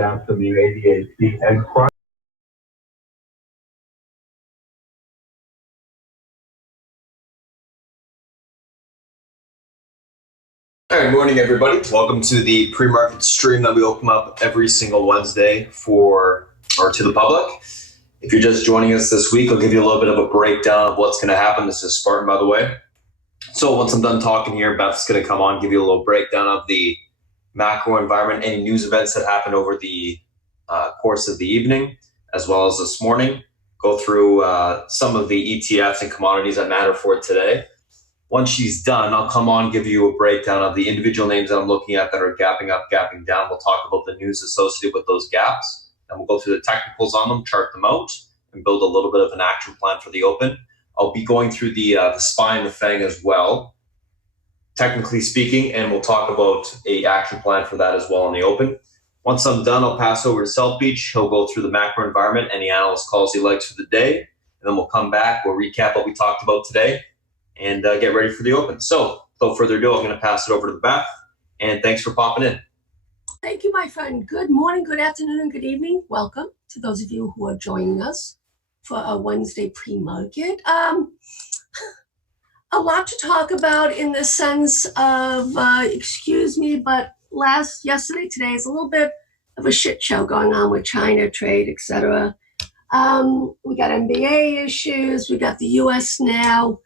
down from the ADAC and All right, morning everybody. Welcome to the pre-market stream that we open up every single Wednesday to the public. If you're just joining us this week, I'll give you a little bit of a breakdown of what's going to happen. This is Spartan, by the way. So once I'm done talking here, Beth's going to come on, give you a little breakdown of the macro environment, any news events that happened over the course of the evening, as well as this morning. Go through some of the ETFs and commodities that matter for today. Once she's done, I'll come on, give you a breakdown of the individual names that I'm looking at that are gapping up, gapping down. We'll talk about the news associated with those gaps, and we'll go through the technicals on them, chart them out, and build a little bit of an action plan for the open. I'll be going through the SPY and the FANG as well, technically speaking, and we'll talk about a action plan for that as well in the open. Once I'm done, I'll pass over to South Beach. He'll go through the macro environment, any analyst calls he likes for the day, and then we'll come back, we'll recap what we talked about today, and get ready for the open. So without further ado, I'm going to pass it over to Beth, and thanks for popping in. Thank you, my friend. Good morning, good afternoon, and good evening. Welcome to those of you who are joining us for a Wednesday pre-market. A lot to talk about in the sense of, excuse me, but yesterday, today is a little bit of a shit show going on with China, trade, etc. We got NBA issues. We got the U.S. now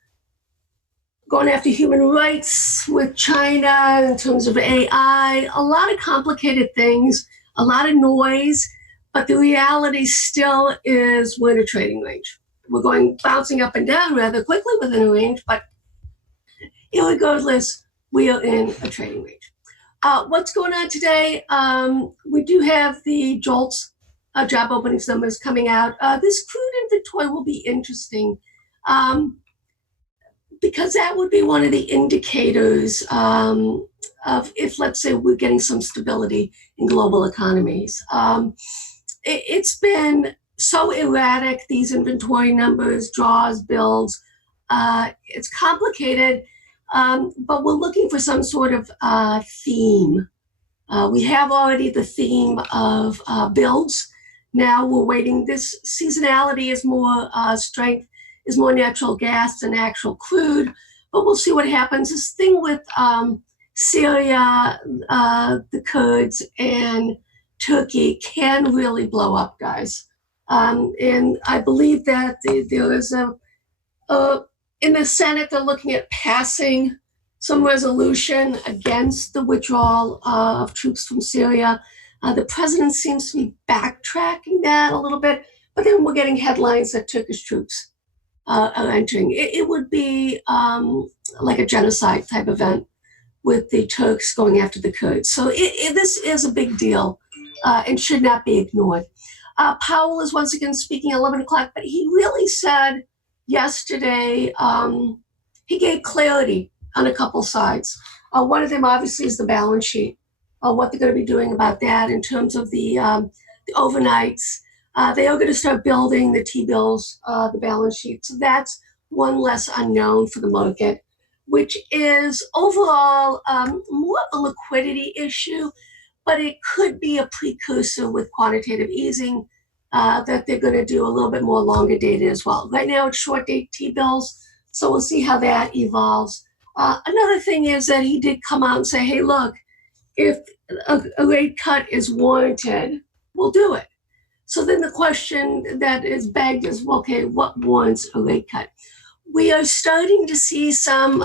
going after human rights with China in terms of AI, a lot of complicated things, a lot of noise, but the reality still is we're in a trading range. We're bouncing up and down rather quickly within a range, but regardless, we are in a trading range. What's going on today? We do have the JOLTS job openings numbers coming out. This crude inventory will be interesting. Because that would be one of the indicators of if, let's say, we're getting some stability in global economies. It's been so erratic, these inventory numbers, draws, builds. It's complicated, but we're looking for some sort of theme. We have already the theme of builds. Now we're waiting. This seasonality is more strength, is more natural gas than actual crude, but we'll see what happens. This thing with Syria, the Kurds, and Turkey can really blow up, guys. And I believe that there is in the Senate, they're looking at passing some resolution against the withdrawal of troops from Syria. The president seems to be backtracking that a little bit, but then we're getting headlines that Turkish troops are entering. It would be like a genocide type event with the Turks going after the Kurds. So this is a big deal and should not be ignored. Powell is once again speaking at 11 o'clock, but he really said yesterday, he gave clarity on a couple sides. One of them obviously is the balance sheet, what they're going to be doing about that in terms of the overnights. They are going to start building the T-bills, the balance sheet. So that's one less unknown for the market, which is overall more of a liquidity issue, but it could be a precursor with quantitative easing that they're going to do a little bit more longer dated as well. Right now it's short date T-bills, so we'll see how that evolves. Another thing is that he did come out and say, hey, look, if a rate cut is warranted, we'll do it. So then the question that is begged is, well, okay, what warrants a rate cut? We are starting to see some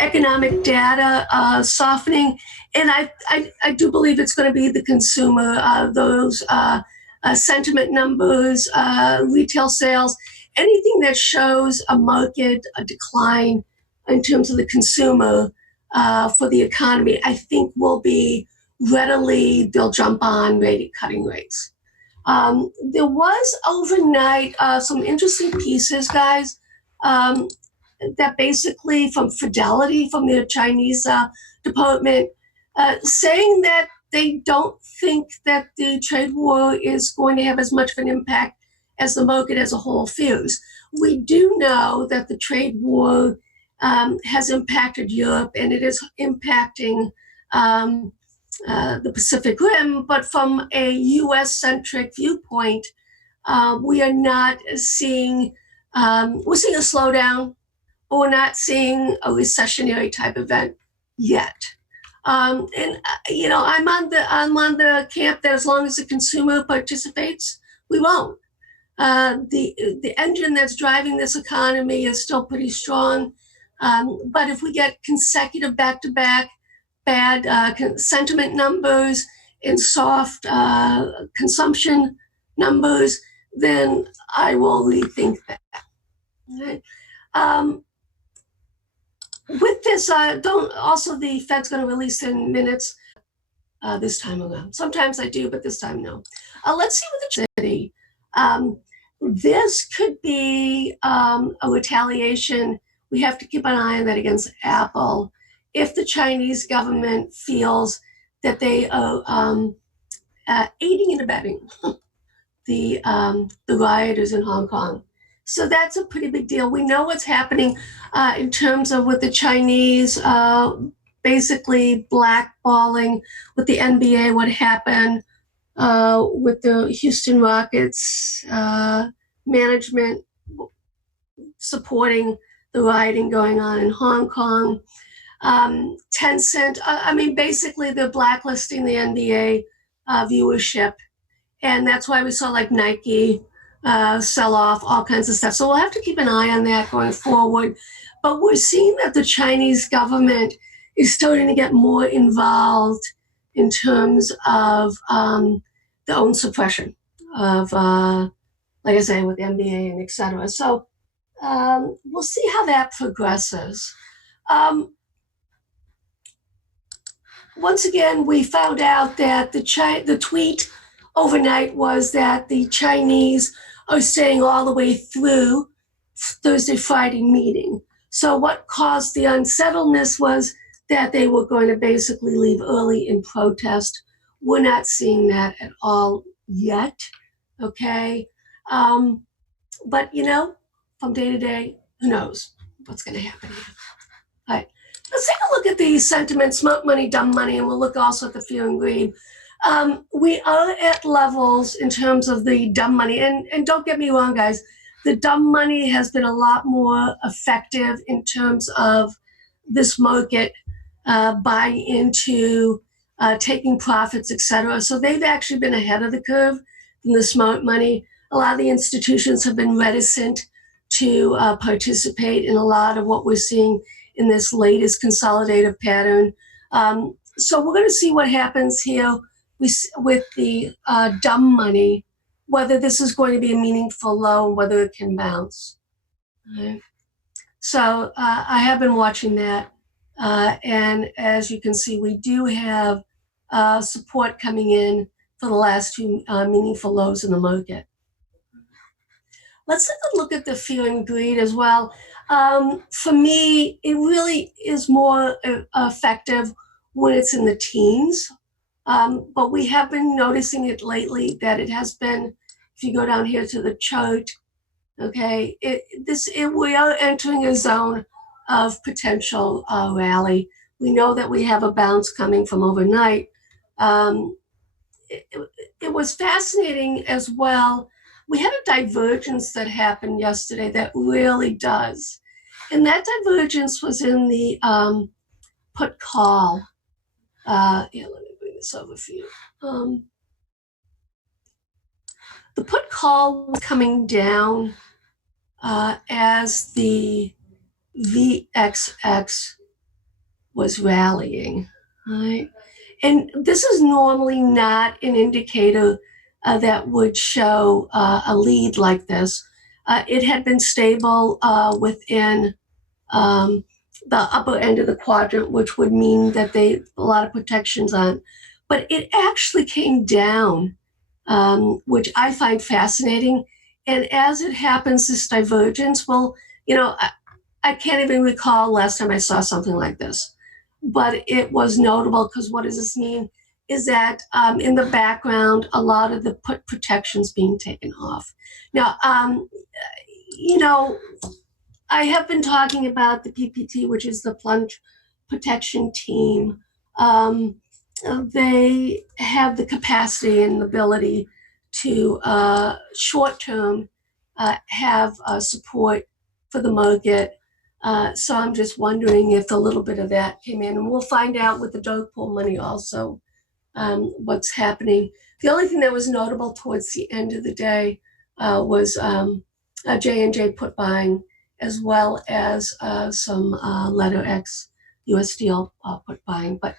economic data softening, and I do believe it's going to be the consumer, those sentiment numbers, retail sales, anything that shows a market, a decline in terms of the consumer for the economy, I think will be readily, they'll jump on cutting rates. There was overnight some interesting pieces, guys, that basically from Fidelity, from the Chinese department, saying that they don't think that the trade war is going to have as much of an impact as the market as a whole fears. We do know that the trade war has impacted Europe, and it is impacting the Pacific Rim, but from a U.S.-centric viewpoint, we are not seeing, we're seeing a slowdown, but we're not seeing a recessionary type event yet. And I'm on the camp that as long as the consumer participates, we won't. The engine that's driving this economy is still pretty strong, but if we get consecutive back-to-back bad sentiment numbers and soft consumption numbers, then I will rethink that. Okay? With this, the Fed's going to release in minutes this time around. Sometimes I do, but this time no. Let's see what the city. This could be a retaliation. We have to keep an eye on that against Apple. If the Chinese government feels that they are aiding and abetting the rioters in Hong Kong. So that's a pretty big deal. We know what's happening in terms of with the Chinese basically blackballing with the NBA, what happened with the Houston Rockets management supporting the rioting going on in Hong Kong. Tencent, basically they're blacklisting the NBA viewership. And that's why we saw like Nike sell off all kinds of stuff. So we'll have to keep an eye on that going forward. But we're seeing that the Chinese government is starting to get more involved in terms of their own suppression of, like I say, with the NBA and et cetera. So we'll see how that progresses. Once again, we found out that the tweet overnight was that the Chinese are staying all the way through Thursday, Friday meeting. So what caused the unsettledness was that they were going to basically leave early in protest. We're not seeing that at all yet, okay? But, from day to day, who knows what's going to happen here. All right, let's take a look at the sentiment, smart money, dumb money, and we'll look also at the fear and greed. We are at levels in terms of the dumb money. And don't get me wrong, guys, the dumb money has been a lot more effective in terms of this market buying into taking profits, et cetera. So they've actually been ahead of the curve in the smart money. A lot of the institutions have been reticent to participate in a lot of what we're seeing in this latest consolidative pattern. So we're going to see what happens here with the dumb money, whether this is going to be a meaningful low and whether it can bounce. Okay. So I have been watching that. And as you can see, we do have support coming in for the last two meaningful lows in the market. Let's take a look at the fear and greed as well. For me, it really is more effective when it's in the teens. But we have been noticing it lately that it has been, if you go down here to the chart, okay, we are entering a zone of potential rally. We know that we have a bounce coming from overnight. It was fascinating as well. We had a divergence that happened yesterday that really does. And that divergence was in the put call. Let me bring this over for you. The put call was coming down as the VXX was rallying, right? And this is normally not an indicator that would show a lead like this. It had been stable within the upper end of the quadrant, which would mean that a lot of protections on. But it actually came down, which I find fascinating. And as it happens, this divergence, well, I can't even recall last time I saw something like this. But it was notable because what does this mean? Is that in the background, a lot of the put protections being taken off. Now, I have been talking about the PPT, which is the plunge protection team. they have the capacity and ability to short-term have support for the market. So I'm just wondering if a little bit of that came in, and we'll find out with the dog pool money also what's happening. The only thing that was notable towards the end of the day was J&J put buying, as well as some letter X US Steel put buying. But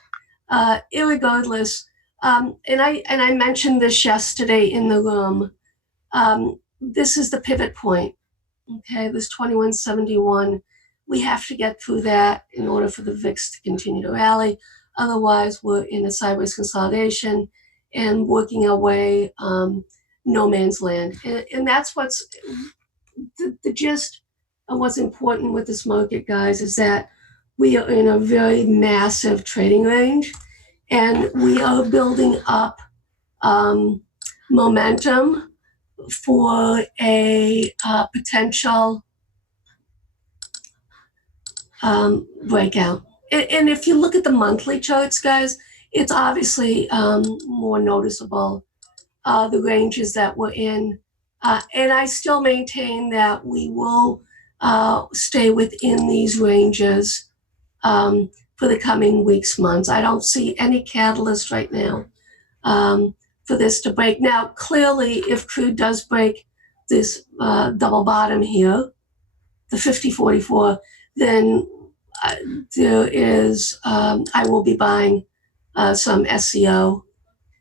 irregardless, and I mentioned this yesterday in the room. This is the pivot point. Okay, this 2171. We have to get through that in order for the VIX to continue to rally. Otherwise, we're in a sideways consolidation and working our way no man's land. And that's what's the gist of what's important with this market, guys, is that we are in a very massive trading range, and we are building up momentum for a potential breakout. And if you look at the monthly charts, guys, it's obviously more noticeable, the ranges that we're in. And I still maintain that we will stay within these ranges for the coming weeks, months. I don't see any catalyst right now for this to break. Now, clearly, if crude does break this double bottom here, the 50.44, then there is, I will be buying some SEO.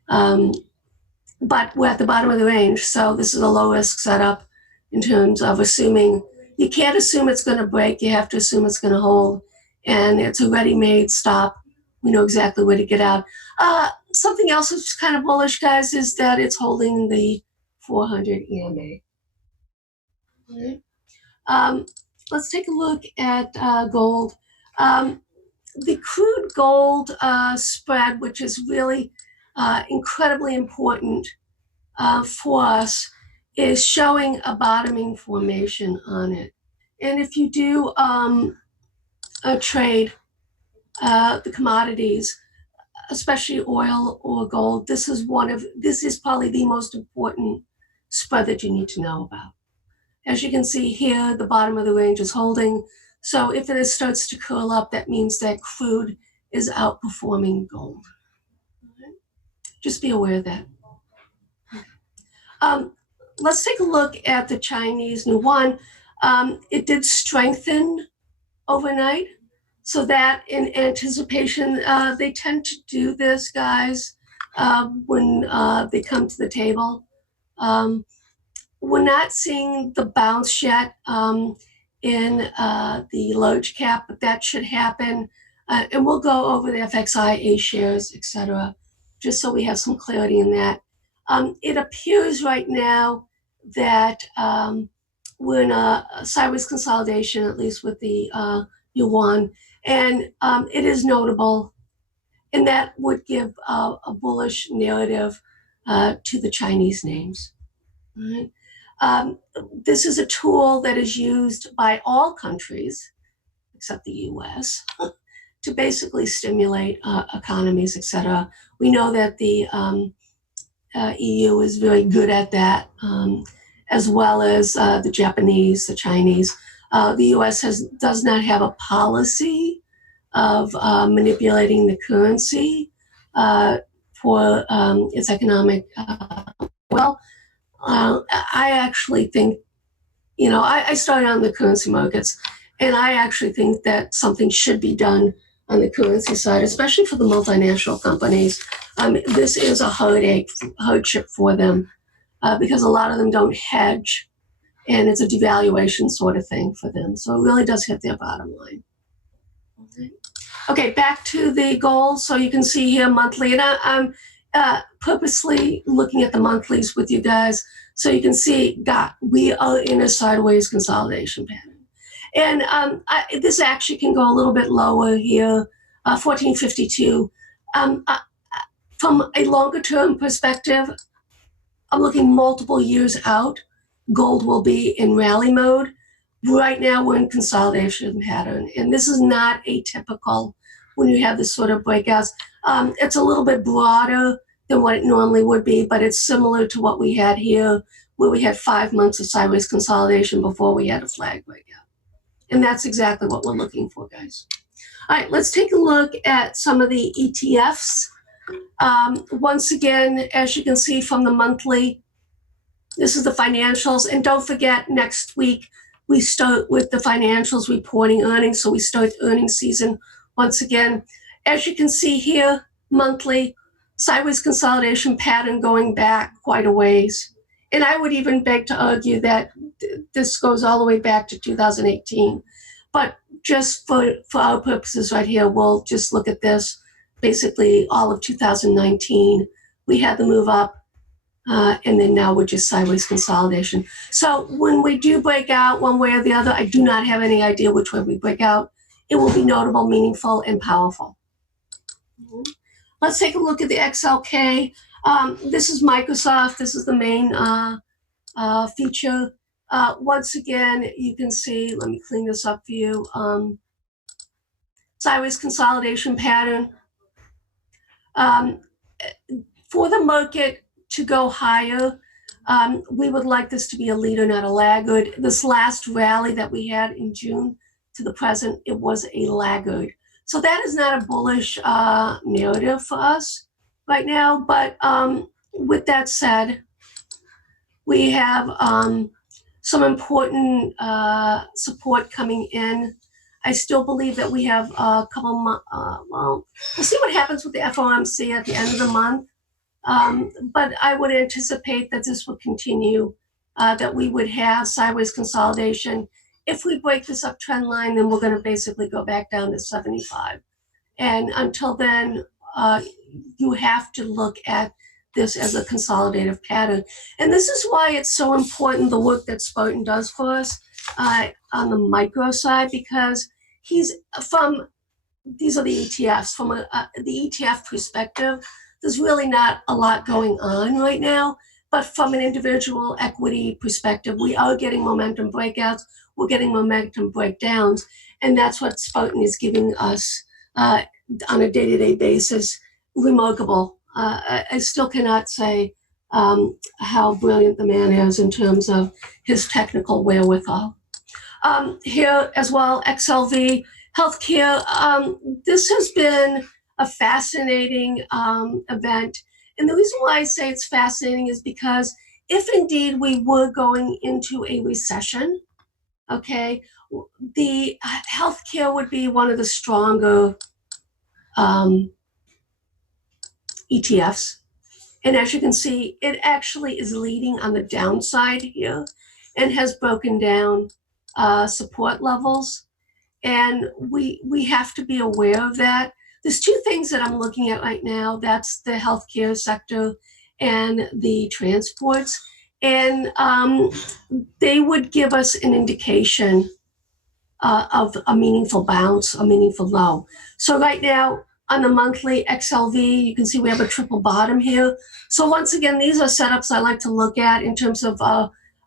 But we're at the bottom of the range, so this is a low risk setup in terms of assuming. You can't assume it's going to break, you have to assume it's going to hold, and it's a ready-made stop. We know exactly where to get out. Something else that's kind of bullish, guys, is that it's holding the 400 EMA. All right. Let's take a look at gold. The crude gold spread, which is really incredibly important for us, is showing a bottoming formation on it. And if you do trade the commodities, especially oil or gold, this is probably the most important spread that you need to know about. As you can see here, the bottom of the range is holding. So if it starts to curl up, that means that crude is outperforming gold. Right. Just be aware of that. Let's take a look at the Chinese yuan. It did strengthen overnight. So that in anticipation, they tend to do this, guys, when they come to the table. We're not seeing the bounce yet in the large cap, but that should happen. And we'll go over the FXI, A shares, etc., just so we have some clarity in that. It appears right now that we're in a sideways consolidation, at least with the yuan, and it is notable, and that would give a bullish narrative to the Chinese names. Right? This is a tool that is used by all countries, except the US, to basically stimulate economies, etc. We know that the EU is very good at that, as well as the Japanese, the Chinese. The US does not have a policy of manipulating the currency for its economic I actually think, I started on the currency markets, and I actually think that something should be done on the currency side, especially for the multinational companies. This is a hardship for them because a lot of them don't hedge, and it's a devaluation sort of thing for them. So it really does hit their bottom line. Okay, back to the gold. So you can see here monthly, and I'm purposely looking at the monthlies with you guys so you can see we are in a sideways consolidation pattern. And this actually can go a little bit lower here, 1452. From a longer term perspective, I'm looking multiple years out. Gold will be in rally mode. Right now we're in consolidation pattern, and this is not atypical when you have this sort of breakouts. It's a little bit broader than what it normally would be, but it's similar to what we had here, where we had 5 months of sideways consolidation before we had a flag breakout. And that's exactly what we're looking for, guys. All right, let's take a look at some of the ETFs. Once again, as you can see from the monthly, this is the financials. And don't forget, next week, we start with the financials reporting earnings. So we start earnings season once again. As you can see here, monthly, sideways consolidation pattern going back quite a ways. And I would even beg to argue that this goes all the way back to 2018. But just for our purposes right here, we'll just look at this. Basically, all of 2019, we had the move up, and then now we're just sideways consolidation. So when we do break out one way or the other, I do not have any idea which way we break out. It will be notable, meaningful, and powerful. Let's take a look at the XLK. This is Microsoft. This is the main feature. Once again, you can see, let me clean this up for you. Sideways consolidation pattern. For the market to go higher, we would like this to be a leader, not a laggard. This last rally that we had in June to the present, it was a laggard. So that is not a bullish narrative for us right now. But with that said, we have some important support coming in. I still believe that we have a couple months, well, we'll see what happens with the FOMC at the end of the month. But I would anticipate that this will continue, that we would have sideways consolidation. If we break this up trend line, then we're going to basically go back down to 75. And until then, you have to look at this as a consolidative pattern. And this is why it's so important, the work that Spartan does for us on the micro side, because these are the ETFs. From the ETF perspective, there's really not a lot going on right now. But from an individual equity perspective, we are getting momentum breakouts. We're getting momentum breakdowns. And that's what Spartan is giving us on a day-to-day basis. Remarkable. I still cannot say how brilliant the man is in terms of his technical wherewithal. Here as well, XLV, healthcare. This has been a fascinating event. And the reason why I say it's fascinating is because if indeed we were going into a recession, okay, the healthcare would be one of the stronger ETFs. And as you can see, it actually is leading on the downside here and has broken down support levels. And we have to be aware of that. There's two things that I'm looking at right now. That's the healthcare sector and the transports. And they would give us an indication of a meaningful bounce, a meaningful low. So right now, on the monthly XLV, you can see we have a triple bottom here. So once again, these are setups I like to look at in terms of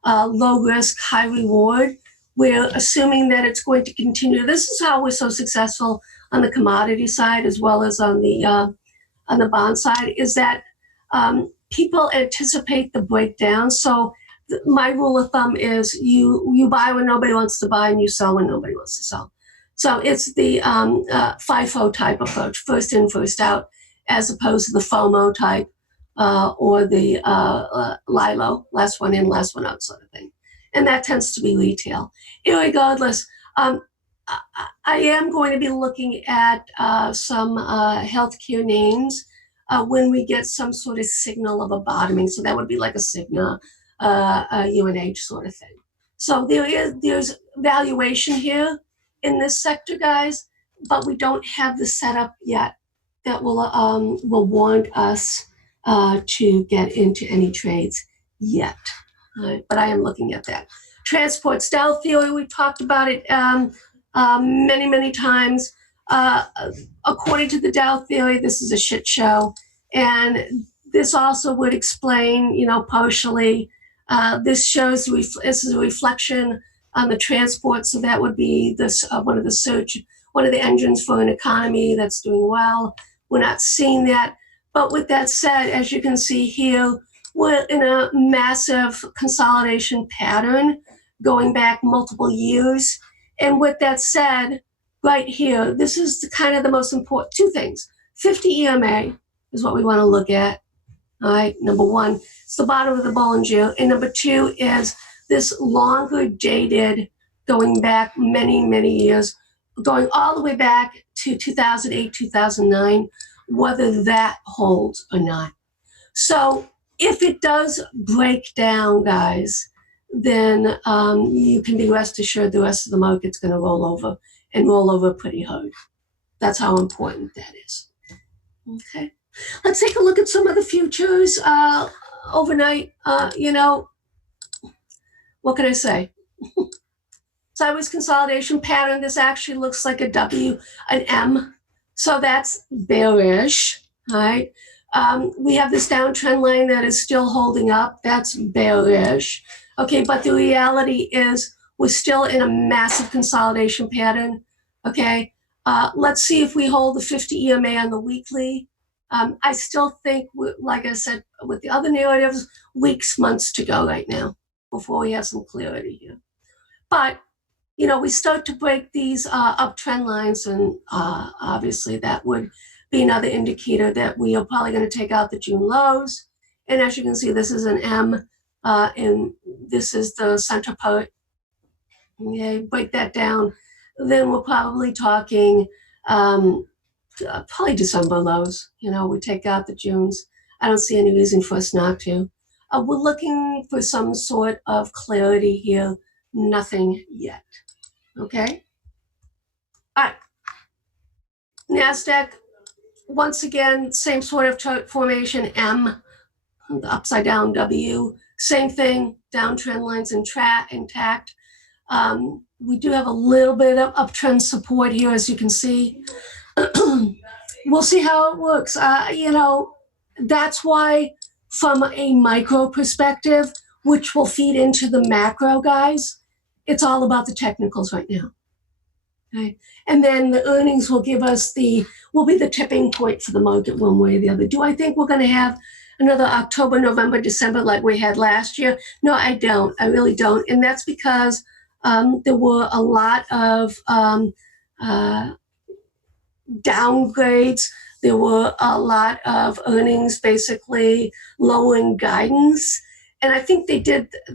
low risk, high reward. We're assuming that it's going to continue. This is how we're so successful on the commodity side as well as on the bond side, is that people anticipate the breakdown. So my rule of thumb is you buy when nobody wants to buy and you sell when nobody wants to sell. So it's the FIFO type approach, first in, first out, as opposed to the FOMO type or the LILO, last one in, last one out sort of thing. And that tends to be retail. Irregardless, I am going to be looking at some healthcare names when we get some sort of signal of a bottoming. So that would be like a Cigna, a UNH sort of thing. So there's valuation here in this sector, guys, but we don't have the setup yet that will warrant us to get into any trades yet. But I am looking at that. Transport style theory, we talked about it many, many times. According to the Dow theory, this is a shit show. And this also would explain, partially, this shows, this is a reflection on the transport. So that would be this one of the engines for an economy that's doing well. We're not seeing that. But with that said, as you can see here, we're in a massive consolidation pattern going back multiple years. And with that said, right here, this is kind of the most important two things. 50 EMA is what we want to look at. All right, number one, it's the bottom of the Bollinger. And number two is this longer dated, going back many, many years, going all the way back to 2008, 2009, whether that holds or not. So if it does break down, guys, then you can be rest assured the rest of the market's going to roll over and roll over pretty hard. That's how important that is. Okay. Let's take a look at some of the futures overnight. What can I say? Sideways consolidation pattern. This actually looks like a W, an M. So that's bearish, right? We have this downtrend line that is still holding up. That's bearish. Okay, but the reality is we're still in a massive consolidation pattern. Okay, let's see if we hold the 50 EMA on the weekly. I still think, like I said, with the other narratives, weeks, months to go right now before we have some clarity here. But, we start to break these uptrend lines, and obviously that would be another indicator that we are probably going to take out the June lows. And as you can see, this is an M, and this is the center part. Okay, break that down. Then we're probably talking probably December lows. We take out the Junes. I don't see any reason for us not to. We're looking for some sort of clarity here. Nothing yet. Okay? All right. NASDAQ, once again, same sort of chart formation, M, the upside down W. Same thing, downtrend lines intact. We do have a little bit of uptrend support here, as you can see. We'll see how it works. That's why from a micro perspective, which will feed into the macro, guys, it's all about the technicals right now. Okay? And then the earnings will give us will be the tipping point for the market one way or the other. Do I think we're going to have another October, November, December like we had last year? No, I don't. I really don't. And that's because there were a lot of downgrades. There were a lot of earnings basically lowering guidance. And I think they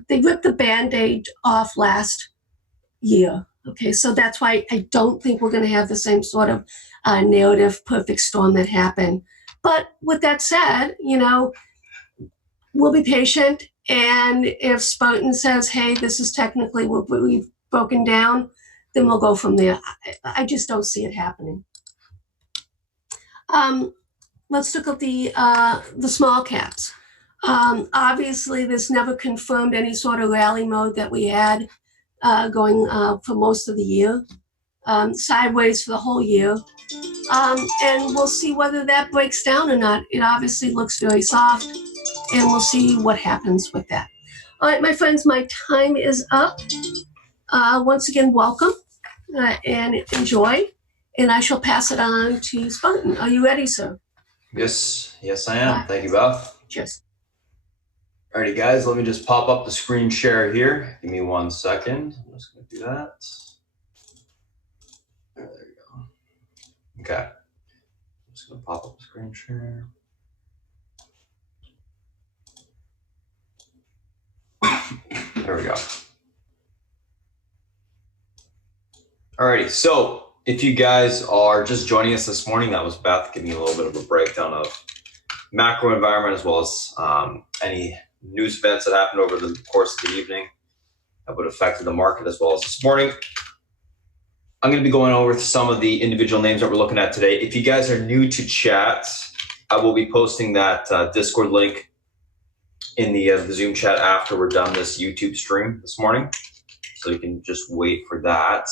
ripped the Band-Aid off last year. Okay, so that's why I don't think we're going to have the same sort of narrative perfect storm that happened. But with that said, we'll be patient. And if Spartan says, hey, this is technically what we've broken down, then we'll go from there. I just don't see it happening. Let's look at the small caps. Obviously, this never confirmed any sort of rally mode that we had going for most of the year, sideways for the whole year. And we'll see whether that breaks down or not. It obviously looks very soft, and we'll see what happens with that. All right, my friends, my time is up. Once again, welcome and enjoy. And I shall pass it on to Spartan. Are you ready, sir? Yes, I am. Thank you, Beth. Cheers. Alrighty, guys, let me just pop up the screen share here. Give me 1 second. I'm just going to do that. There you go. Okay. I'm just going to pop up the screen share. There we go. Alrighty, so if you guys are just joining us this morning, that was Beth giving you a little bit of a breakdown of macro environment as well as any news events that happened over the course of the evening that would have affected the market as well as this morning. I'm going to be going over some of the individual names that we're looking at today. If you guys are new to chat, I will be posting that Discord link in the Zoom chat after we're done this YouTube stream this morning. So you can just wait for that.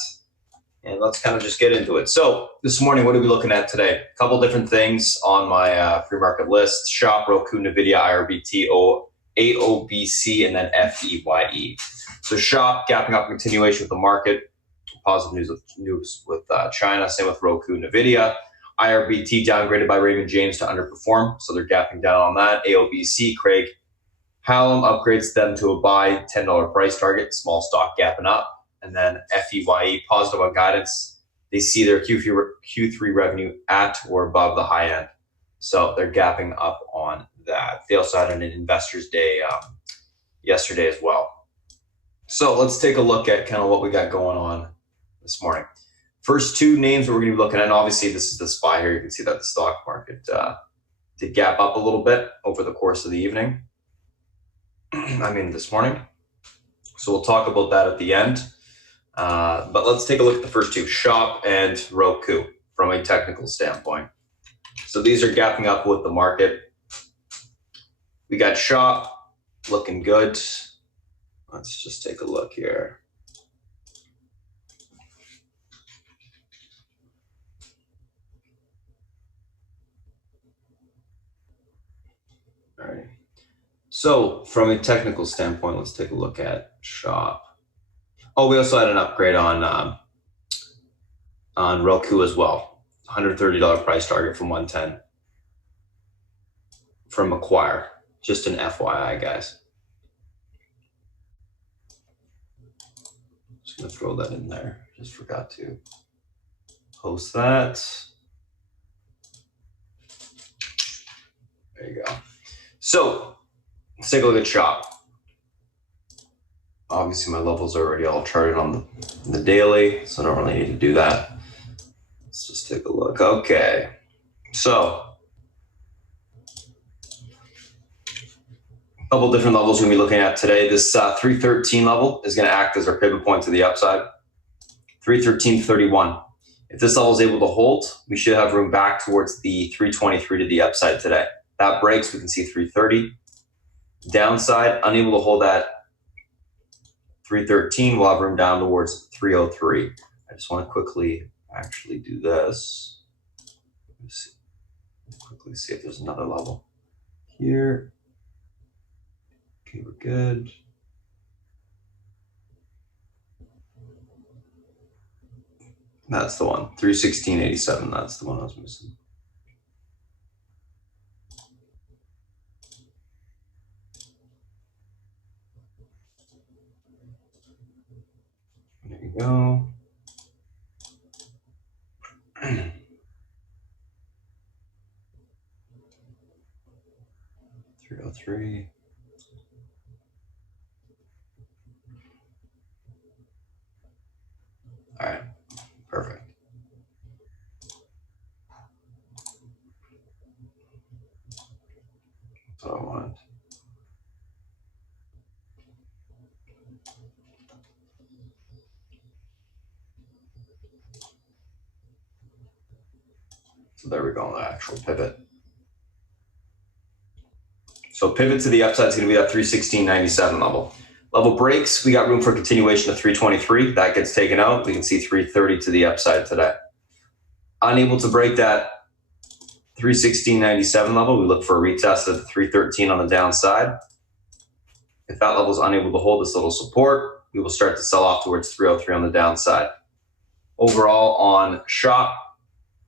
And let's kind of just get into it. So this morning, what are we looking at today? A couple different things on my pre-market list: Shop, Roku, NVIDIA, IRBT, AOBC, and then FEYE. So Shop, gapping up continuation with the market. Positive news with China. Same with Roku, NVIDIA. IRBT downgraded by Raymond James to underperform, so they're gapping down on that. AOBC, Craig Hallam upgrades them to a buy, $10 price target, small stock gapping up. And then FEYE, positive on guidance. They see their Q3 revenue at or above the high end. So they're gapping up on that. They also had an investors day yesterday as well. So let's take a look at kind of what we got going on this morning. First two names that we're going to be looking at, and obviously this is the SPY here. You can see that the stock market did gap up a little bit over the course of the evening. This morning. So we'll talk about that at the end. But let's take a look at the first two, Shop and Roku, from a technical standpoint. So these are gapping up with the market. We got Shop looking good. Let's just take a look here. All right. So from a technical standpoint, let's take a look at Shop. Oh, we also had an upgrade on Roku as well. $130 price target from 110 from Acquire. Just an FYI, guys. Just gonna throw that in there. Just forgot to post that. There you go. So let's take a look at Shop. Obviously, my levels are already all charted on the daily, so I don't really need to do that. Let's just take a look. Okay, so a couple different levels we're going to be looking at today. This 313 level is going to act as our pivot point to the upside. 313.31. If this level is able to hold, we should have room back towards the 323 to the upside today. That breaks, we can see 330. Downside, unable to hold that 313, we'll have room down towards 303. I just want to quickly actually do this. Let's quickly see if there's another level here. Okay, we're good. That's the one, 316.87. That's the one I was missing. There you go. 303. All right, perfect. That's what I wanted. So there we go on the actual pivot. So pivot to the upside is going to be that 316.97 level. Level breaks, we got room for continuation of 323. That gets taken out. We can see 330 to the upside today. Unable to break that 316.97 level, we look for a retest of 313 on the downside. If that level is unable to hold this little support, we will start to sell off towards 303 on the downside. Overall on Shop,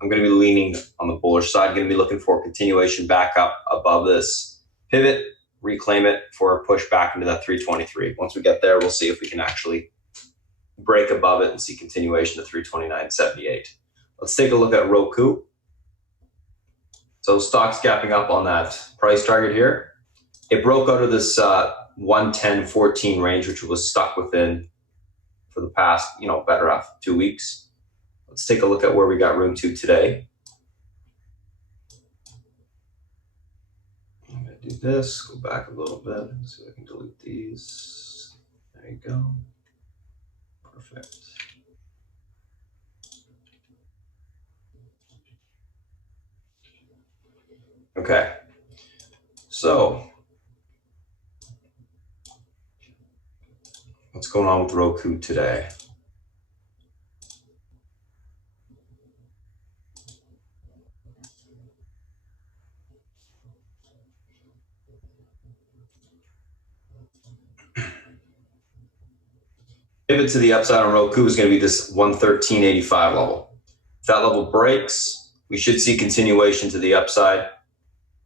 I'm going to be leaning on the bullish side. I'm going to be looking for a continuation back up above this pivot, reclaim it for a push back into that 323. Once we get there, we'll see if we can actually break above it and see continuation to 329.78. Let's take a look at Roku. So stock's gapping up on that price target here. It broke out of this 110.14 range, which was stuck within for the past, better off 2 weeks. Let's take a look at where we got room to today. I'm going to do this, go back a little bit, see if I can delete these. There you go. Perfect. Okay. So what's going on with Roku today? Pivot to the upside on Roku is going to be this 113.85 level. If that level breaks, we should see continuation to the upside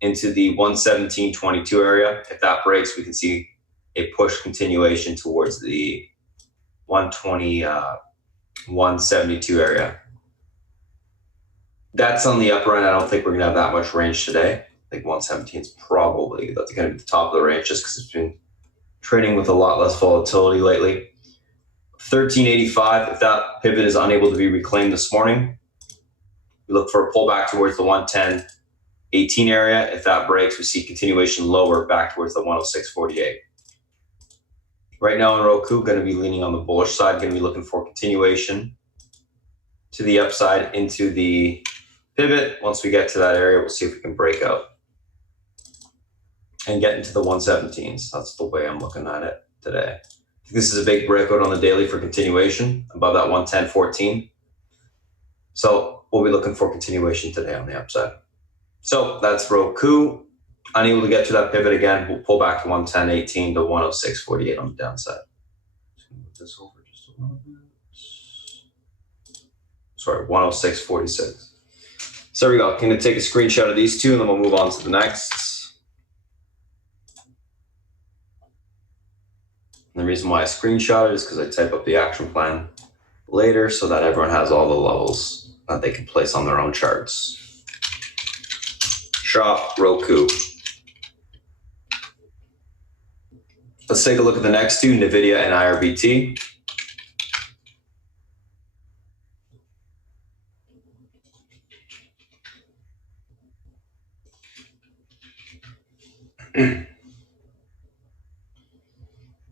into the 117.22 area. If that breaks, we can see a push continuation towards the 120, 172 area. That's on the upper end. I don't think we're going to have that much range today. I think 117 is probably, that's going to be the top of the range just because it's been trading with a lot less volatility lately. 1385, if that pivot is unable to be reclaimed this morning, we look for a pullback towards the 110.18 area. If that breaks, we see continuation lower back towards the 106.48. Right now in Roku, going to be leaning on the bullish side, going to be looking for continuation to the upside into the pivot. Once we get to that area, we'll see if we can break out and get into the 117s. That's the way I'm looking at it today. This is a big breakout on the daily for continuation above that 110.14. So we'll be looking for continuation today on the upside. So that's Roku. Unable to get to that pivot again, we'll pull back to 110.18 to 106.48 on the downside. Move this over just a little bit. Sorry, 106.46. So there we go. I'm going to take a screenshot of these two and then we'll move on to the next. And the reason why I screenshot it is because I type up the action plan later so that everyone has all the levels that they can place on their own charts. Shop Roku. Let's take a look at the next two, NVIDIA and IRBT.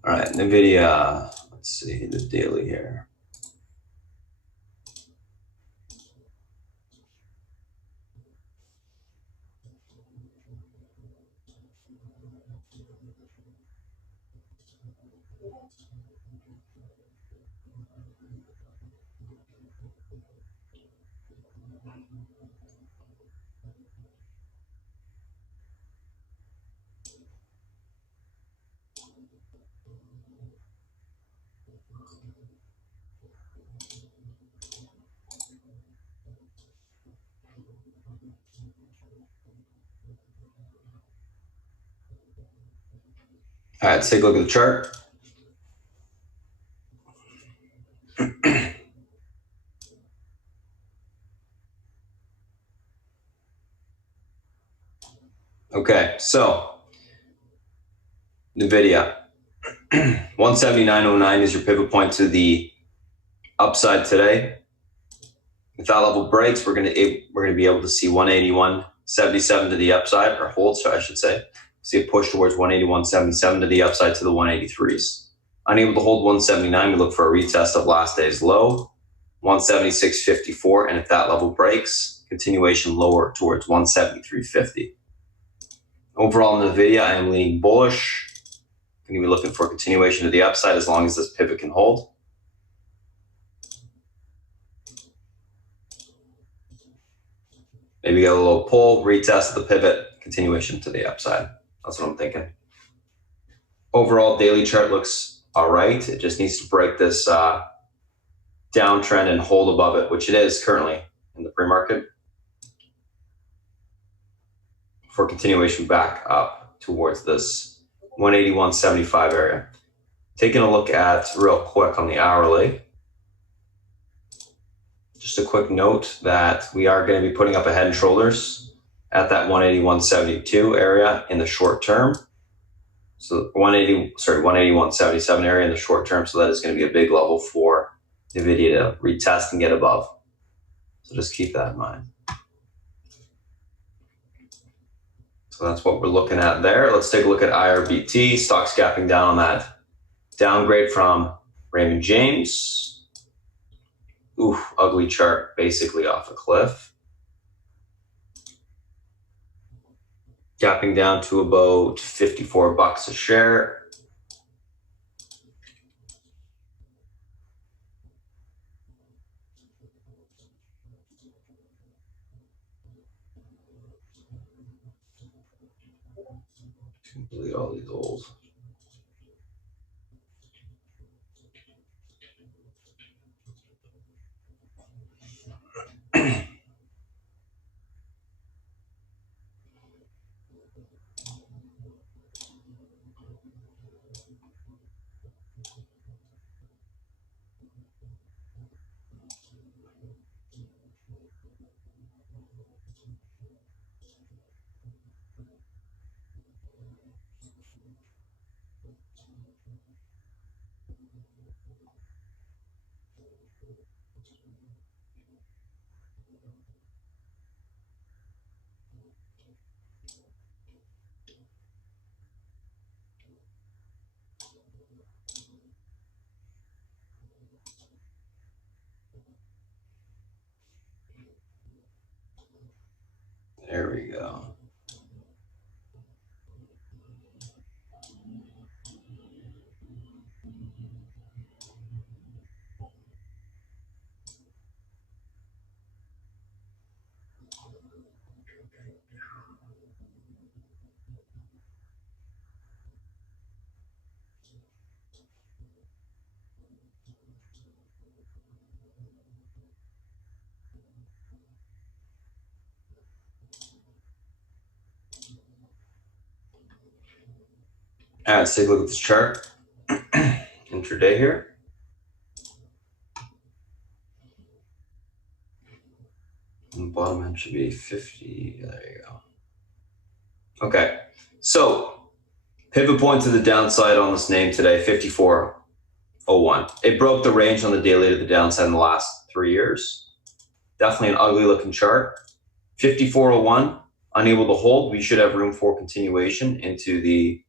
All right, NVIDIA, let's see the daily here. All right, let's take a look at the chart. Okay, so NVIDIA, 179.09 is your pivot point to the upside today. If that level breaks, we're gonna be able to see 181.77 to the upside, or hold, so I should say. See a push towards 181.77 to the upside to the 183s. Unable to hold 179, we look for a retest of last day's low, 176.54, and if that level breaks, continuation lower towards 173.50. Overall, in NVIDIA, I am leaning bullish. I'm going to be looking for continuation to the upside as long as this pivot can hold. Maybe get a little pull, retest the pivot, continuation to the upside. That's what I'm thinking. Overall, daily chart looks all right. It just needs to break this downtrend and hold above it, which it is currently in the pre-market, for continuation back up towards this 181.75 area. Taking a look at real quick on the hourly. Just a quick note that we are going to be putting up a head and shoulders at that 181.72 area in the short term. So 181.77 area in the short term. So that is going to be a big level for NVIDIA to retest and get above. So just keep that in mind. So that's what we're looking at there. Let's take a look at IRBT. Stock's gapping down on that downgrade from Raymond James. Oof, ugly chart, basically off a cliff. Gapping down to about $54 a share. Delete all these old. There you go. All right, let's take a look at this chart. Intraday here. And the bottom end should be 50. There you go. Okay, so pivot point to the downside on this name today, 54.01. It broke the range on the daily to the downside in the last 3 years. Definitely an ugly looking chart. 54.01, unable to hold. We should have room for continuation into the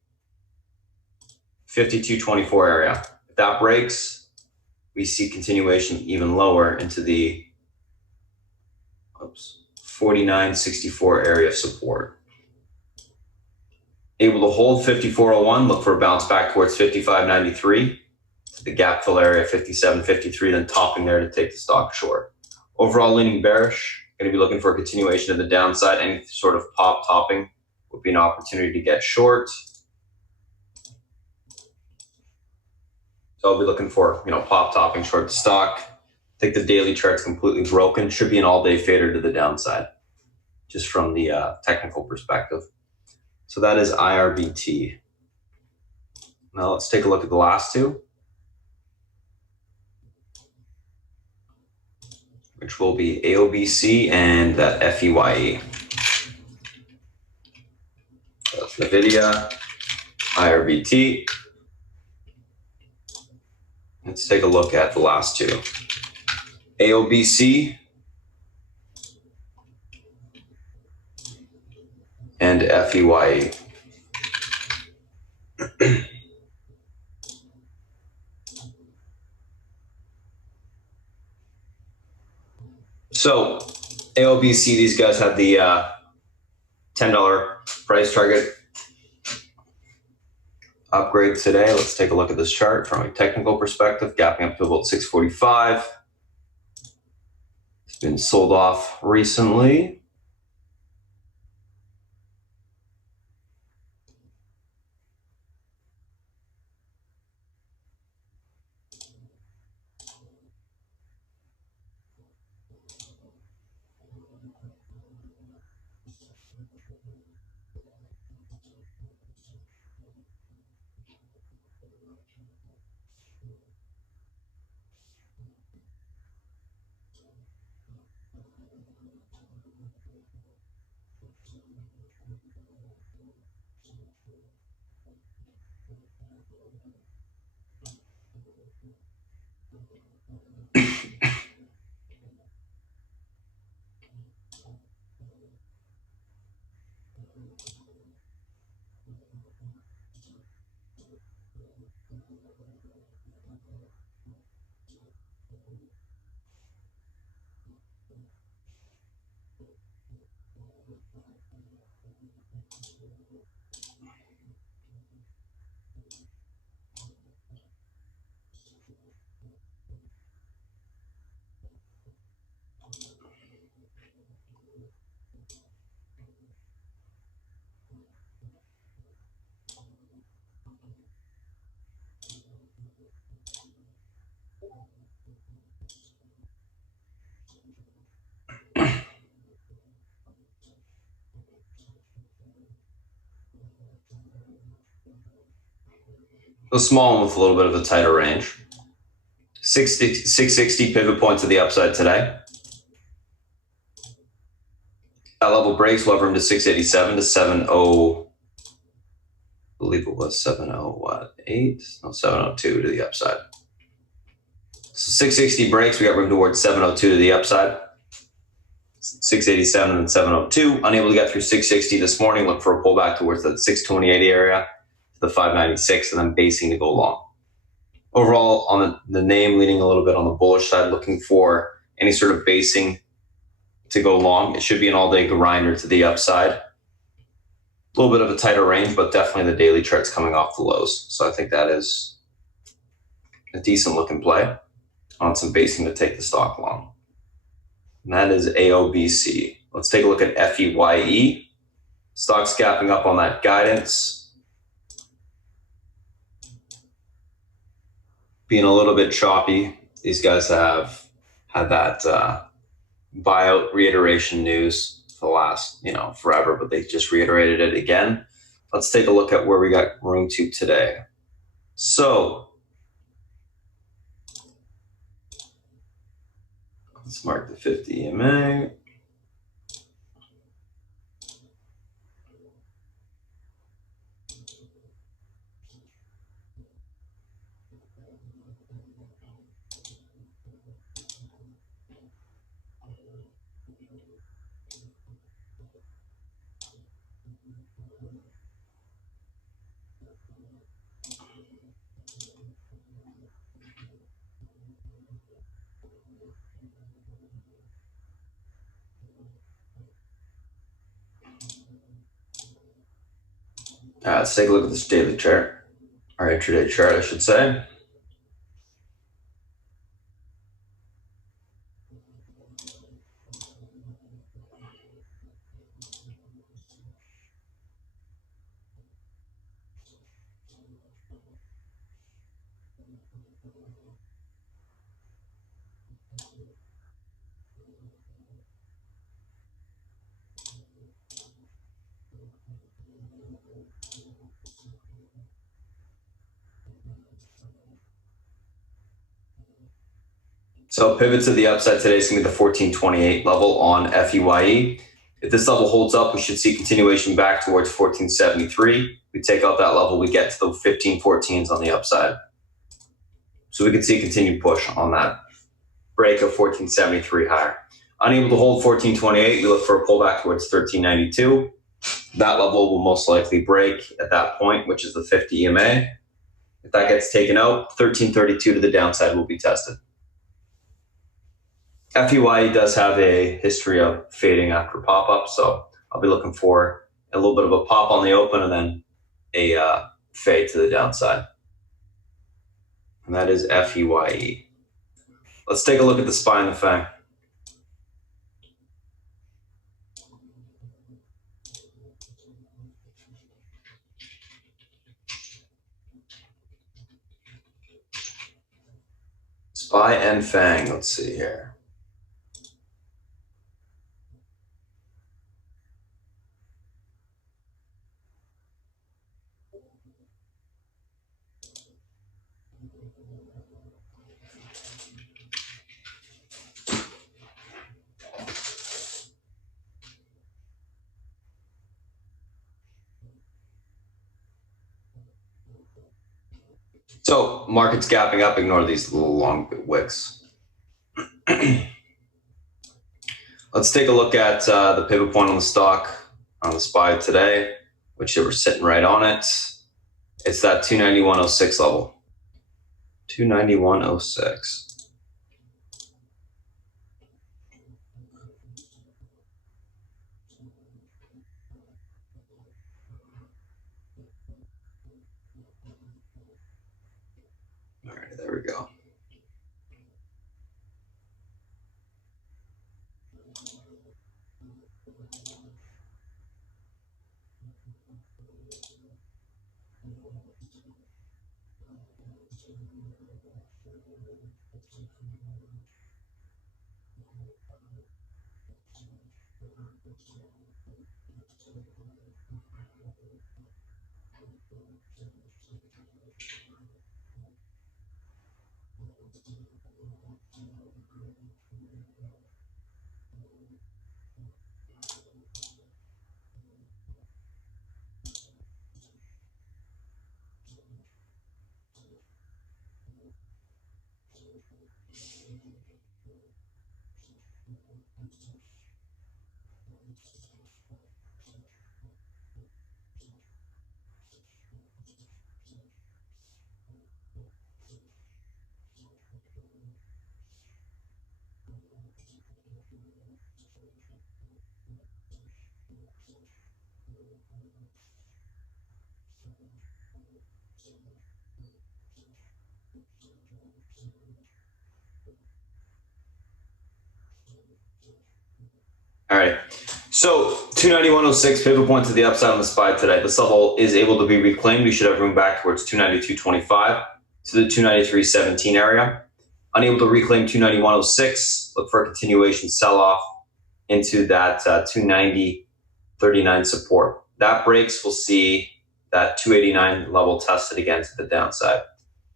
52.24 area. If that breaks, we see continuation even lower into the 49.64 area of support. Able to hold 54.01, look for a bounce back towards 55.93, the gap fill area 57.53, then topping there to take the stock short. Overall leaning bearish, going to be looking for a continuation of the downside. Any sort of pop topping would be an opportunity to get short. So I'll be looking for, pop topping short the stock. I think the daily chart's completely broken. Should be an all-day fader to the downside, just from the technical perspective. So that is IRBT. Now let's take a look at the last two, which will be AOBC and that FEYE. So that's NVIDIA, IRBT. Let's take a look at the last two. AOBC and FEYE. So AOBC, these guys have the $10 price target upgrade today. Let's take a look at this chart from a technical perspective, gapping up to about 645. It's been sold off recently. A small one with a little bit of a tighter range. 660 pivot point to the upside today. That level breaks, we'll have room to 687 to 70. I believe it was 708. No, 702 to the upside. So 660 breaks, we got room towards 702 to the upside. 687 and 702. Unable to get through 660 this morning. Look for a pullback towards that 628 area, the 596, and then basing to go long. Overall, on the name, leaning a little bit on the bullish side, looking for any sort of basing to go long. It should be an all-day grinder to the upside. A little bit of a tighter range, but definitely the daily chart's coming off the lows. So I think that is a decent looking play on some basing to take the stock long. And that is AOBC. Let's take a look at FEYE. Stock's gapping up on that guidance. Being a little bit choppy. These guys have had that buyout reiteration news for the last, forever, but they just reiterated it again. Let's take a look at where we got room to today. So let's mark the 50 EMA. Let's take a look at this daily chart, or intraday chart, I should say. So pivot to the upside today is going to be the 1428 level on FEYE. If this level holds up, we should see continuation back towards 1473. We take out that level, we get to the 1514s on the upside. So we can see continued push on that break of 1473 higher. Unable to hold 1428, we look for a pullback towards 1392. That level will most likely break at that point, which is the 50 EMA. If that gets taken out, 1332 to the downside will be tested. FEYE does have a history of fading after pop-up, so I'll be looking for a little bit of a pop on the open and then a fade to the downside. And that is FEYE. Let's take a look at the SPY and the FANG. SPY and FANG, let's see here. So market's gapping up, ignore these little long wicks. Let's take a look at the pivot point on the stock on the SPY today, which they were sitting right on it. It's that 291.06 level. 291.06. All right, there we go. All right. So 291.06 pivot point to the upside on the SPY today. This level is able to be reclaimed. We should have room back towards 292.25 to the 293.17 area. Unable to reclaim 291.06. Look for a continuation sell-off into that 290.39 support. That breaks, we'll see that 289 level tested again to the downside.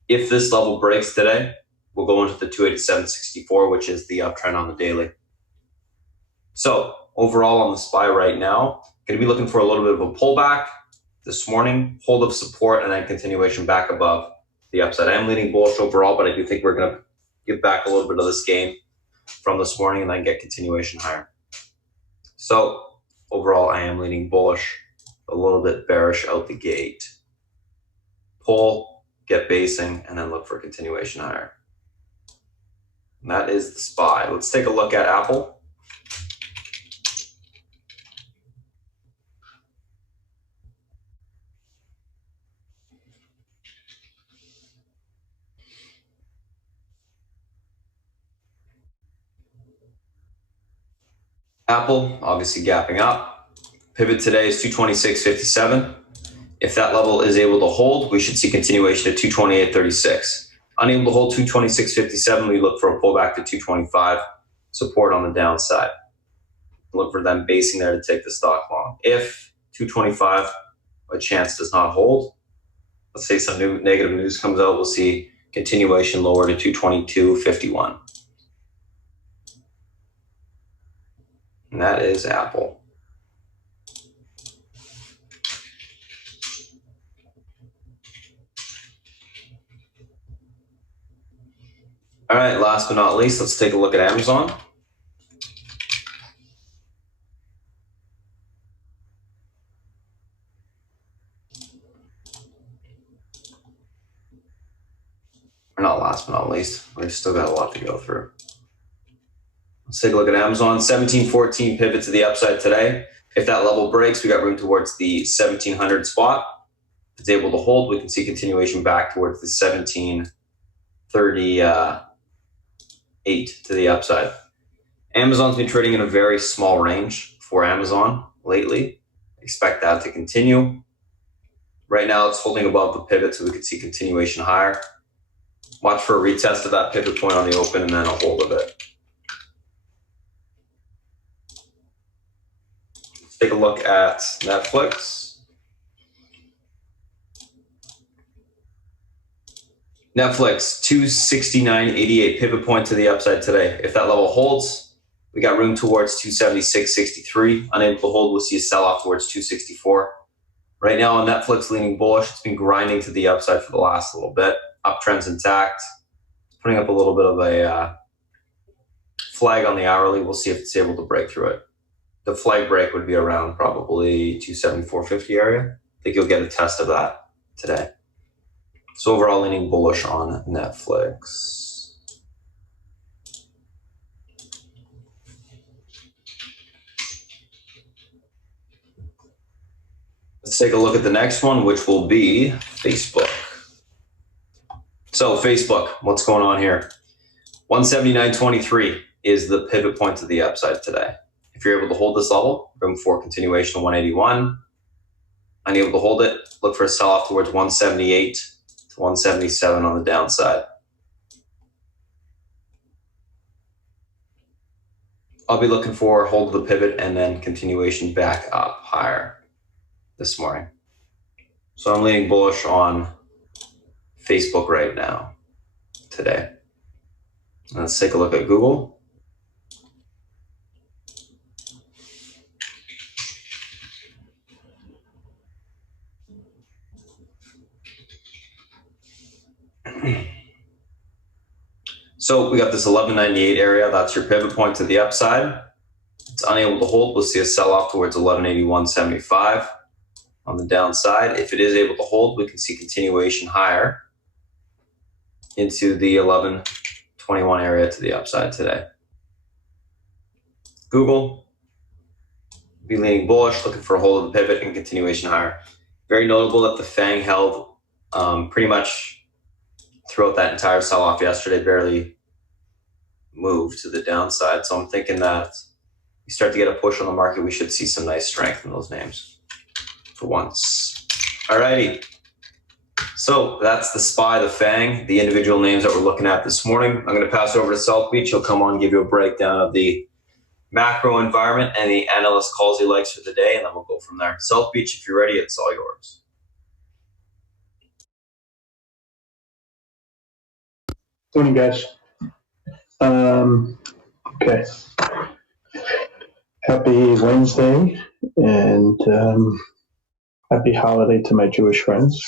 If this level breaks today, we'll go into the 287.64, which is the uptrend on the daily. So overall on the SPY right now, going to be looking for a little bit of a pullback this morning, hold of support, and then continuation back above the upside. I am leaning bullish overall, but I do think we're going to give back a little bit of this gain from this morning and then get continuation higher. So overall, I am leaning bullish, a little bit bearish out the gate. Pull, get basing, and then look for continuation higher. And that is the SPY. Let's take a look at Apple. Apple, obviously gapping up. Pivot today is 226.57. If that level is able to hold, we should see continuation at 228.36. Unable to hold 226.57, we look for a pullback to 225, support on the downside. Look for them basing there to take the stock long. If 225, a chance does not hold, let's say some new negative news comes out, we'll see continuation lower to 222.51. And that is Apple. All right, last but not least, let's take a look at Amazon. Or not last but not least, we've still got a lot to go through. Let's take a look at Amazon. 1714 pivot to the upside today. If that level breaks, we got room towards the 1700 spot. If it's able to hold, we can see continuation back towards the 1738 to the upside. Amazon's been trading in a very small range for Amazon lately. Expect that to continue. Right now, it's holding above the pivot, so we could see continuation higher. Watch for a retest of that pivot point on the open and then a hold of it. Let's take a look at Netflix. Netflix, 269.88 pivot point to the upside today. If that level holds, we got room towards 276.63. Unable to hold, we'll see a sell-off towards 264. Right now on Netflix, leaning bullish. It's been grinding to the upside for the last little bit. Uptrend's intact. Putting up a little bit of a flag on the hourly. We'll see if it's able to break through it. The flag break would be around probably 274.50 area. I think you'll get a test of that today. So overall, leaning bullish on Netflix. Let's take a look at the next one, which will be Facebook. So Facebook, what's going on here? 179.23 is the pivot point to the upside today. If you're able to hold this level, room for continuation to 181. Unable to hold it, look for a sell-off towards 178 to 177 on the downside. I'll be looking for hold of the pivot and then continuation back up higher this morning. So I'm leaning bullish on Facebook right now, today. Let's take a look at Google. So we got this 1198 area. That's your pivot point to the upside. It's unable to hold. We'll see a sell-off towards 1181.75 on the downside. If it is able to hold, we can see continuation higher into the 1121 area to the upside today. Google, be leaning bullish, looking for a hold of the pivot and continuation higher. Very notable that the FANG held pretty much throughout that entire sell-off yesterday, barely moved to the downside. So I'm thinking that we start to get a push on the market, we should see some nice strength in those names for once. All righty. So that's the SPY, the FANG, the individual names that we're looking at this morning. I'm going to pass over to South Beach. He'll come on and give you a breakdown of the macro environment and the analyst calls he likes for the day, and then we'll go from there. South Beach, if you're ready, it's all yours. Morning, guys. Okay. Happy Wednesday and happy holiday to my Jewish friends.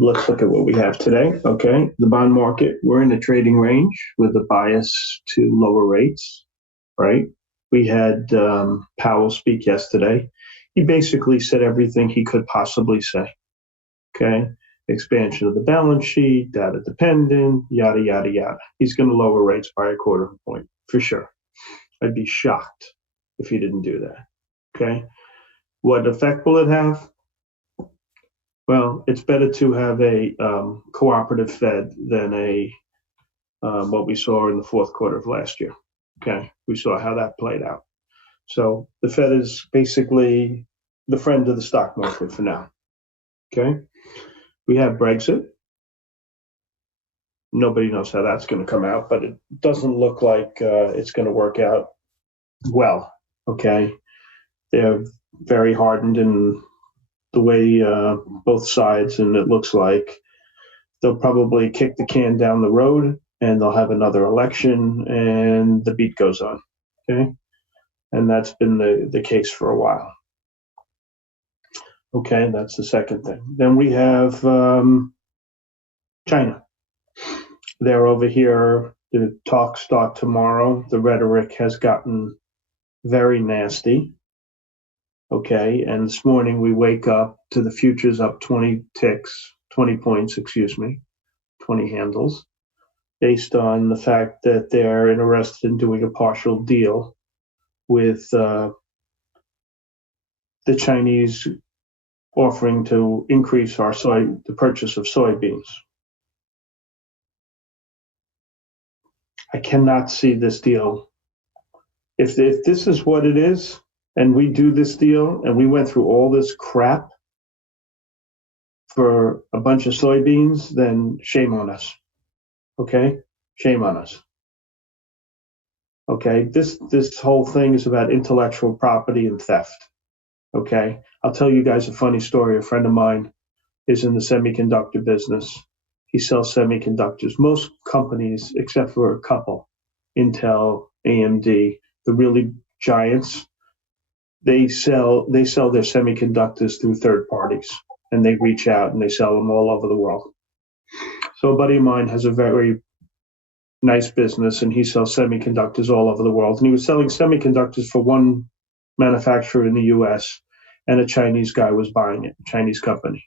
Let's look at what we have today. Okay, the bond market, we're in a trading range with a bias to lower rates, right? We had Powell speak yesterday. He basically said everything he could possibly say. Okay, expansion of the balance sheet, data dependent, yada, yada, yada. He's going to lower rates by a quarter of a point, for sure. I'd be shocked if he didn't do that. Okay, what effect will it have? Well, it's better to have a cooperative Fed than a what we saw in the fourth quarter of last year. Okay, we saw how that played out. So the Fed is basically the friend of the stock market for now. Okay, we have Brexit. Nobody knows how that's going to come out, but it doesn't look like it's going to work out well. Okay, they're very hardened in the way both sides, and it looks like they'll probably kick the can down the road and they'll have another election and the beat goes on. Okay, and that's been the case for a while. Okay, that's the second thing. Then we have China. They're over here. The talks start tomorrow. The rhetoric has gotten very nasty. Okay, and this morning we wake up to the futures up 20 points, 20 handles, based on the fact that they're interested in doing a partial deal with the Chinese offering to increase the purchase of soybeans. I cannot see this deal. If this is what it is, and we do this deal, and we went through all this crap for a bunch of soybeans, then shame on us. Okay? Shame on us. Okay? This whole thing is about intellectual property and theft. Okay? I'll tell you guys a funny story. A friend of mine is in the semiconductor business. He sells semiconductors. Most companies, except for a couple, Intel, AMD, the really giants, they sell their semiconductors through third parties, and they reach out and they sell them all over the world. So a buddy of mine has a very nice business, and he sells semiconductors all over the world. And he was selling semiconductors for one manufacturer in the U.S., and a Chinese guy was buying it, a Chinese company.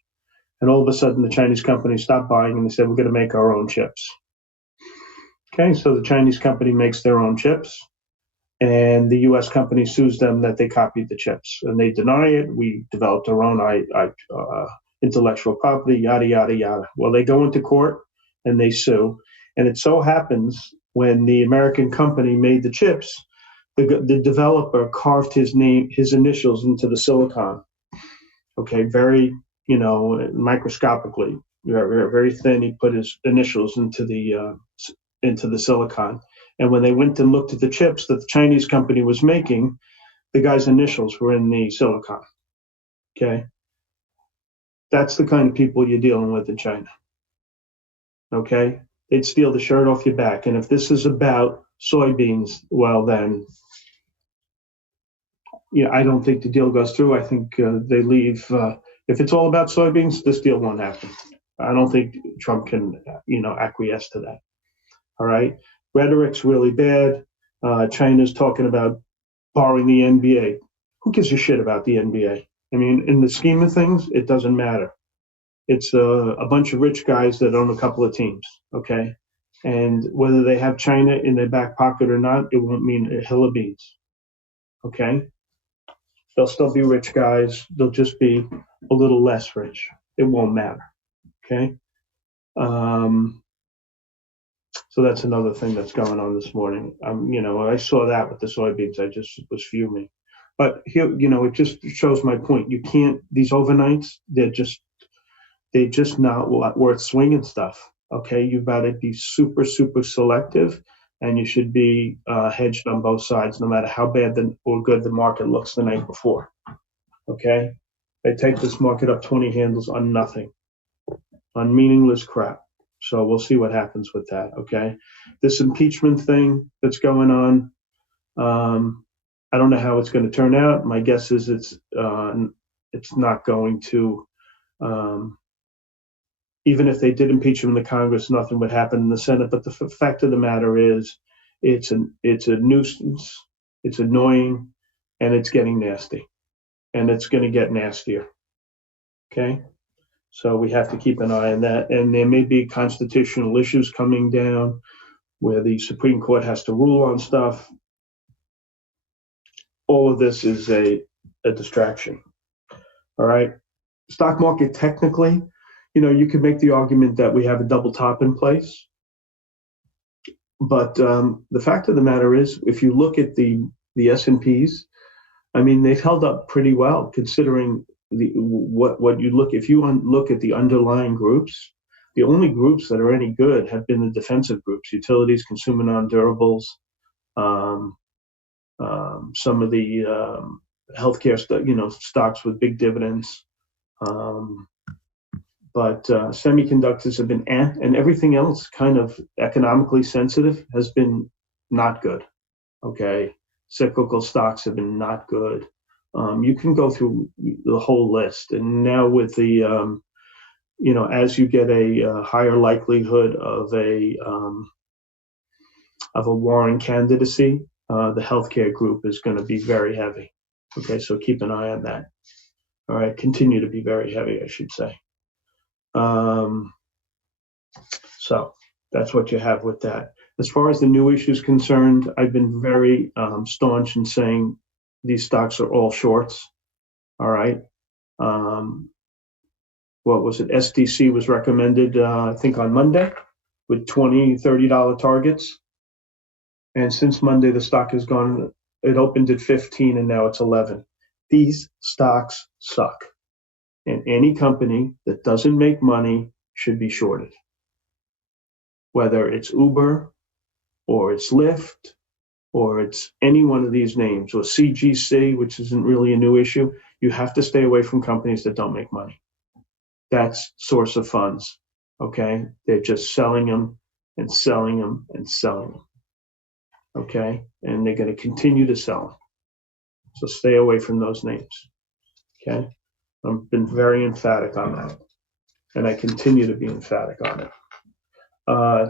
And all of a sudden, the Chinese company stopped buying, and they said, we're going to make our own chips. Okay, so the Chinese company makes their own chips, and the U.S. company sues them that they copied the chips, and they deny it. We developed our own intellectual property, yada, yada, yada. Well, they go into court, and they sue. And it so happens when the American company made the chips, the developer carved his initials into the silicon. Okay, very, microscopically, very thin. He put his initials into the silicon. And when they went and looked at the chips that the Chinese company was making, the guy's initials were in the silicon. Okay? That's the kind of people you're dealing with in China. Okay? They'd steal the shirt off your back. And if this is about soybeans, well then, I don't think the deal goes through. I think they leave. If it's all about soybeans, this deal won't happen. I don't think Trump can, acquiesce to that. All right? Rhetoric's really bad. China's talking about borrowing the NBA. Who gives a shit about the NBA? I mean, in the scheme of things, it doesn't matter. It's a bunch of rich guys that own a couple of teams, okay? And whether they have China in their back pocket or not, it won't mean a hill of beans, okay? They'll still be rich guys. They'll just be a little less rich. It won't matter, okay? So that's another thing that's going on this morning. I saw that with the soybeans. I just was fuming. But here, it just shows my point. You can't, these overnights, they're just not worth swinging stuff. Okay. You've got to be super, super selective, and you should be hedged on both sides, no matter how bad or good the market looks the night before. Okay. They take this market up 20 handles on nothing, on meaningless crap. So we'll see what happens with that. Okay. This impeachment thing that's going on, I don't know how it's going to turn out. My guess is it's not going to, even if they did impeach him in the Congress, nothing would happen in the Senate. But the fact of the matter is, it's a nuisance, it's annoying, and it's getting nasty, and it's going to get nastier. Okay. So we have to keep an eye on that. And there may be constitutional issues coming down where the Supreme Court has to rule on stuff. All of this is a distraction. All right. Stock market, technically, you could make the argument that we have a double top in place. But the fact of the matter is, if you look at the S&Ps, they've held up pretty well considering what you look. If you look at the underlying groups, the only groups that are any good have been the defensive groups: utilities, consumer non-durables, some of the healthcare stocks with big dividends. But semiconductors have been and everything else kind of economically sensitive has been not good. Okay, cyclical stocks have been not good. You can go through the whole list, and now with the as you get a higher likelihood of a Warren candidacy, the healthcare group is going to be very heavy. Okay, so keep an eye on that. All right, continue to be very heavy, I should say. So that's what you have with that. As far as the new issue is concerned, I've been very staunch in saying these stocks are all shorts. All right. What was it? SDC was recommended, I think, on Monday with $20, $30 targets. And since Monday, the stock has gone, it opened at 15 and now it's 11. These stocks suck. And any company that doesn't make money should be shorted. Whether it's Uber or it's Lyft or it's any one of these names, or CGC, which isn't really a new issue, you have to stay away from companies that don't make money. That's source of funds, okay? They're just selling them and selling them and selling them, okay? And they're going to continue to sell them. So stay away from those names, okay? I've been very emphatic on that, and I continue to be emphatic on it.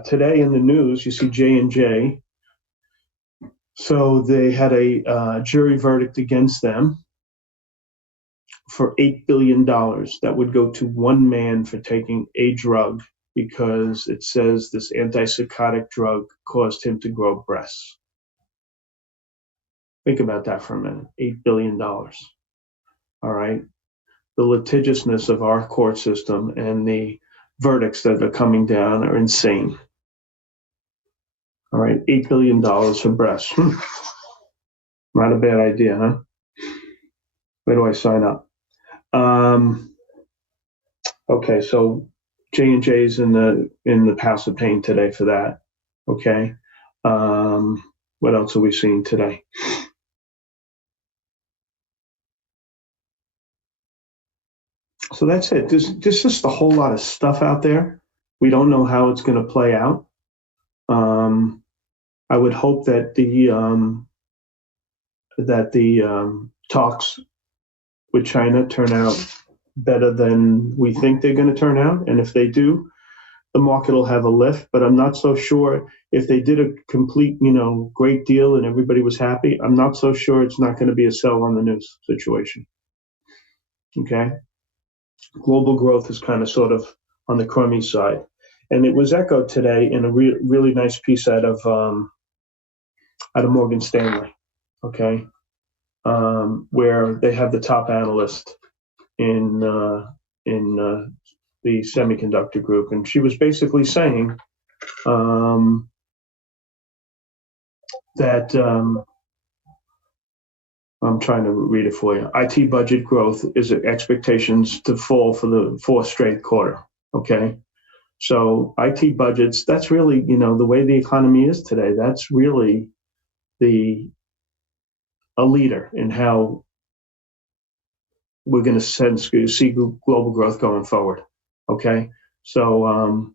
Today in the news, you see J&J. So they had a jury verdict against them for $8 billion that would go to one man for taking a drug because it says this antipsychotic drug caused him to grow breasts. Think about that for a minute, $8 billion. All right. The litigiousness of our court system and the verdicts that are coming down are insane. All right, $8 billion for breasts. Not a bad idea, huh? Where do I sign up? Okay, so J&J's in the house of pain today for that. Okay. What else are we seeing today? So that's it. There's just a whole lot of stuff out there. We don't know how it's going to play out. I would hope that the talks with China turn out better than we think they're going to turn out. And if they do, the market will have a lift. But I'm not so sure if they did a complete, great deal and everybody was happy. I'm not so sure it's not going to be a sell on the news situation. Okay. Global growth is kind of sort of on the crummy side. And it was echoed today in a really nice piece out of Morgan Stanley, okay, where they have the top analyst in the semiconductor group, and she was basically saying that I'm trying to read it for you. IT budget growth is expectations to fall for the fourth straight quarter. Okay. So IT budgets, that's really, the way the economy is today, that's really a leader in how we're going to see global growth going forward. Okay. So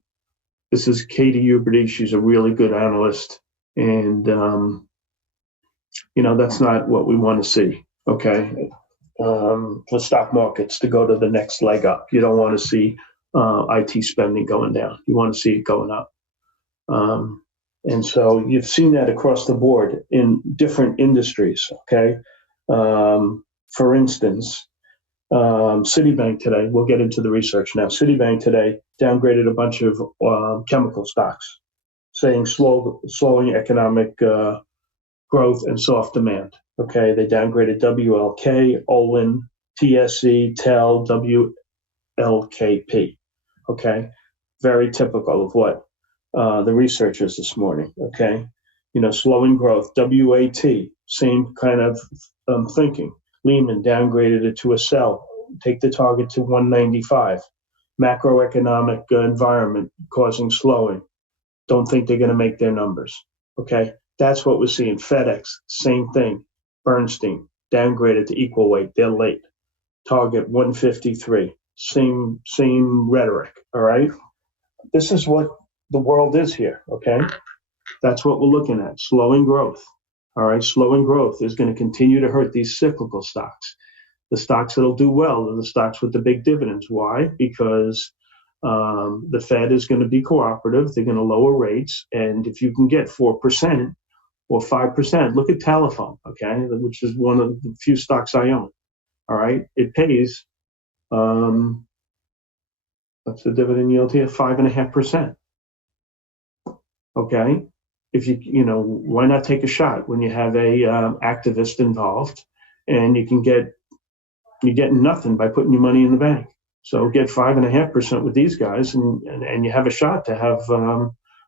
this is Katie Huberty. She's a really good analyst. And, that's not what we want to see. Okay. For stock markets to go to the next leg up. You don't want to see IT spending going down. You want to see it going up. And so you've seen that across the board in different industries, okay? For instance, Citibank today, we'll get into the research now. Citibank today downgraded a bunch of chemical stocks, saying slowing economic growth and soft demand. Okay, they downgraded WLK, Olin, TSE, TEL, WLKP. Okay, very typical of what the researchers this morning. Okay, slowing growth. WAT, same kind of thinking. Lehman downgraded it to a sell. Take the target to 195. Macroeconomic environment causing slowing. Don't think they're going to make their numbers. Okay, that's what we're seeing. FedEx, same thing. Bernstein, downgraded to equal weight. They're late. Target 153. Same rhetoric. All right. This is what the world is here. Okay. That's what we're looking at. Slowing growth. All right. Slowing growth is going to continue to hurt these cyclical stocks. The stocks that'll do well are the stocks with the big dividends. Why? Because the Fed is going to be cooperative. They're going to lower rates. And if you can get 4%, or 5%. Look at Telephone, okay, which is one of the few stocks I own. All right, it pays. What's the dividend yield here? 5.5%. Okay, if why not take a shot when you have a activist involved, and you're getting nothing by putting your money in the bank. So get 5.5% with these guys, and you have a shot to have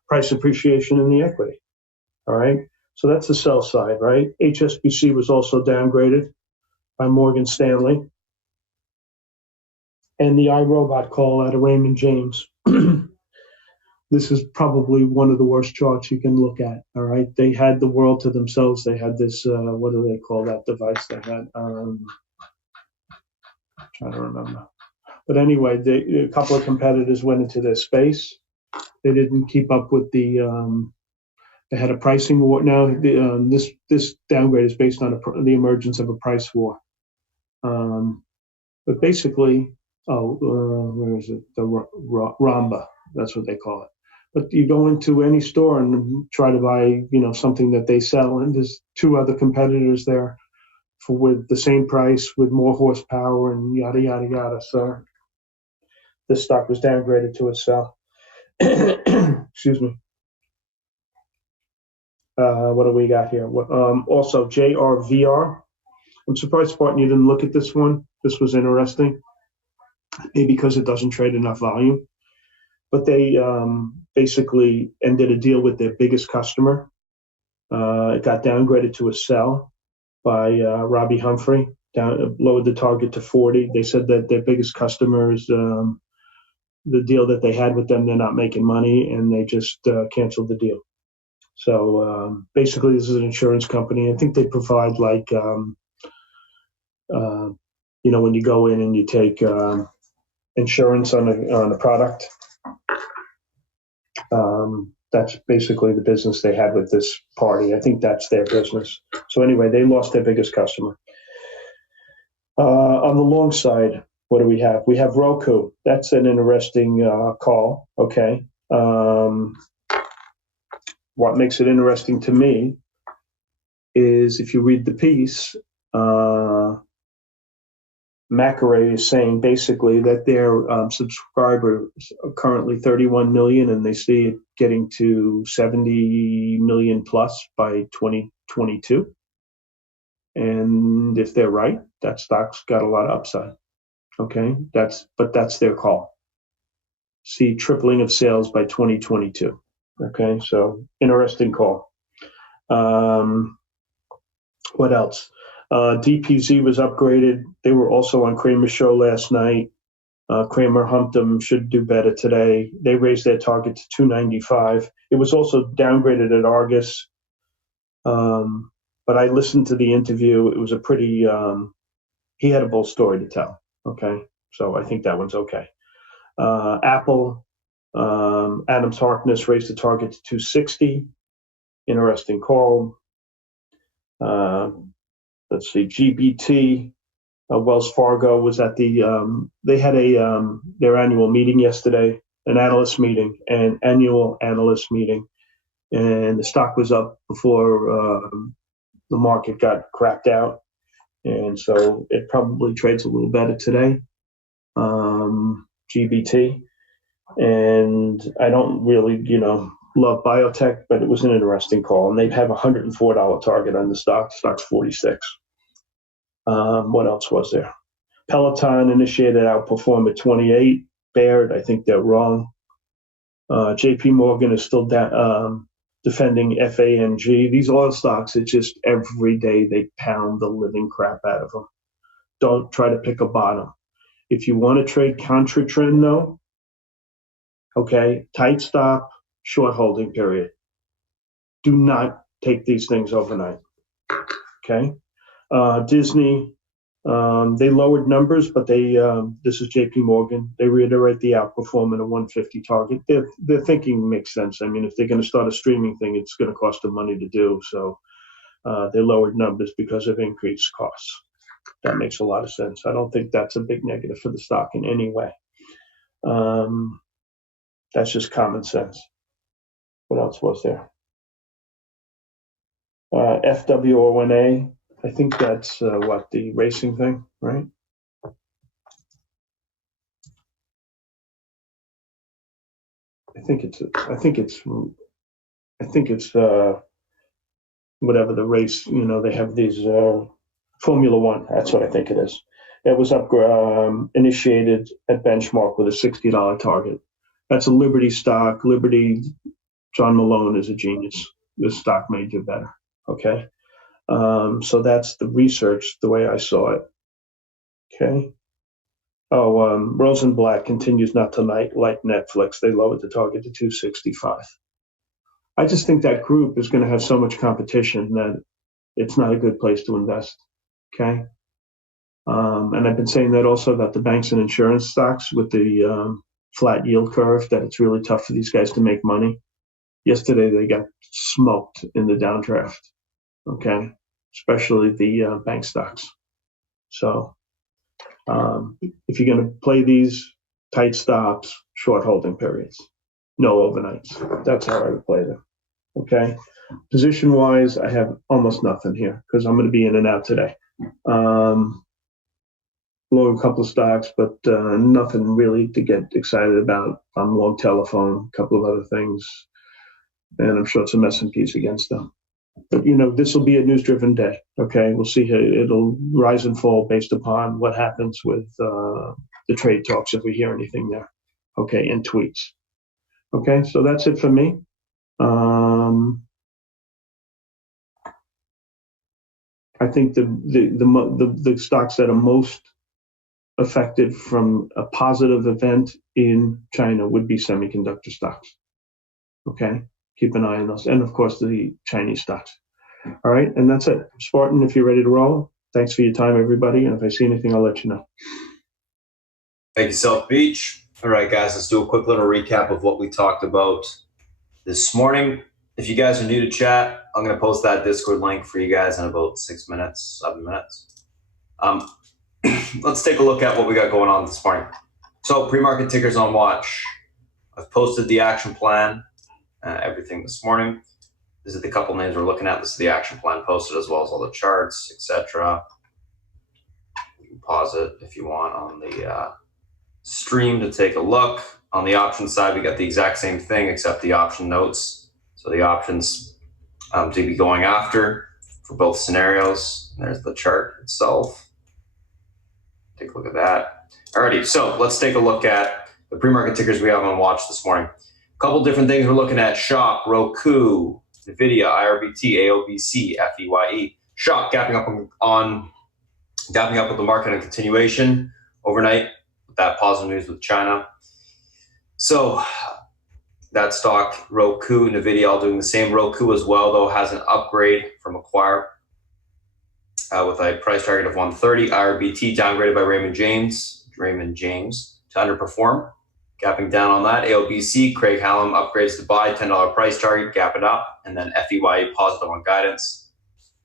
price appreciation in the equity. All right. So that's the sell side, right? HSBC was also downgraded by Morgan Stanley. And the iRobot call out of Raymond James. This is probably one of the worst charts you can look at, all right? They had the world to themselves. They had this, what do they call that device they had? I'm trying to remember. But anyway, a couple of competitors went into their space. They didn't keep up with they had a pricing war. Now, this downgrade is based on the emergence of a price war. But basically, where is it? The Ramba, that's what they call it. But you go into any store and try to buy, something that they sell, and there's two other competitors there with the same price, with more horsepower, and yada, yada, yada. So this stock was downgraded to a sell. Excuse me. What do we got here? Also, JRVR. I'm surprised, Spartan, you didn't look at this one. This was interesting. Maybe because it doesn't trade enough volume. But they basically ended a deal with their biggest customer. It got downgraded to a sell by Robbie Humphrey, lowered the target to 40. They said that their biggest customer is the deal that they had with them. They're not making money, and they just canceled the deal. So basically, this is an insurance company. I think they provide when you go in and you take insurance on a product. That's basically the business they had with this party. I think that's their business. So anyway, they lost their biggest customer. On the long side, what do we have? We have Roku. That's an interesting call. Okay. What makes it interesting to me is if you read the piece, Macquarie is saying basically that their subscribers are currently 31 million, and they see it getting to 70 million plus by 2022. And if they're right, that stock's got a lot of upside. Okay, that's their call. See tripling of sales by 2022. Okay, so interesting call. What else? DPZ was upgraded. They were also on Kramer's show last night. Kramer humped them, should do better today. They raised their target to 295. It was also downgraded at Argus. But I listened to the interview. It was a pretty, he had a bold story to tell. Okay. So I think that one's okay. Apple, Adams Harkness raised the target to 260. Interesting call. Let's see, GBT, Wells Fargo was at the, they had their annual meeting yesterday, an annual analyst meeting, and the stock was up before the market got cracked out, and so it probably trades a little better today, GBT, and I don't really, love biotech, but it was an interesting call, and they have a $104 target on the stock. Stock's 46. What else was there? Peloton initiated outperform at 28. Baird, I think they're wrong. JP Morgan is still defending FANG. These oil stocks, it's just every day they pound the living crap out of them. Don't try to pick a bottom. If you want to trade contra trend, though, okay, tight stop, short holding period. Do not take these things overnight. Okay. Disney, they lowered numbers, but this is JP Morgan. They reiterate the outperforming a 150 target. Their thinking makes sense. I mean, if they're going to start a streaming thing, it's going to cost them money to do. So they lowered numbers because of increased costs. That makes a lot of sense. I don't think that's a big negative for the stock in any way. That's just common sense. What else was there? FWONA. I think that's the racing thing, right? I think it's whatever the race. They have these Formula One. That's what I think it is. It was initiated at benchmark with a $60 target. That's a Liberty stock. Liberty. John Malone is a genius. This stock made you better. Okay. So that's the research, the way I saw it. Okay. Rosenblatt continues not to like Netflix. They lowered the target to 265. I just think that group is going to have so much competition that it's not a good place to invest. Okay. And I've been saying that also about the banks and insurance stocks with the flat yield curve, that it's really tough for these guys to make money. Yesterday, they got smoked in the downdraft. Okay. Especially the bank stocks. So if you're going to play these, tight stops, short holding periods, no overnights. That's how I would play them. Okay. Position wise, I have almost nothing here because I'm going to be in and out today. Long a couple of stocks, but nothing really to get excited about. I'm long telephone, a couple of other things, and I'm short some S&Ps against them. But, this will be a news-driven day, okay? We'll see. It'll rise and fall based upon what happens with the trade talks, if we hear anything there, okay, and tweets. Okay, so that's it for me. I think the stocks that are most affected from a positive event in China would be semiconductor stocks, okay? Keep an eye on those. And, of course, the Chinese stocks. All right, and that's it. Spartan, if you're ready to roll, thanks for your time, everybody. And if I see anything, I'll let you know. Thank you, South Beach. All right, guys, let's do a quick little recap of what we talked about this morning. If you guys are new to chat, I'm going to post that Discord link for you guys in about 7 minutes. Let's take a look at what we got going on this morning. So pre-market tickers on watch. I've posted the action plan. Everything this morning. These are the couple names we're looking at. This is the action plan posted as well as all the charts, etc. You can pause it if you want on the stream to take a look. On the option side, we got the exact same thing except the option notes. So the options to be going after for both scenarios. And there's the chart itself. Take a look at that. Alrighty, so let's take a look at the pre-market tickers we have on watch this morning. Couple different things we're looking at. Shop, Roku, NVIDIA, IRBT, AOBC, FEYE. Shop gapping up with the market on continuation overnight with that positive news with China. So that stock, Roku, NVIDIA, all doing the same. Roku as well, though, has an upgrade from Acquire with a price target of 130. IRBT downgraded by Raymond James to underperform. Gapping down on that. AOBC, Craig Hallam upgrades to buy, $10 price target, gap it up. And then FEYE positive on guidance.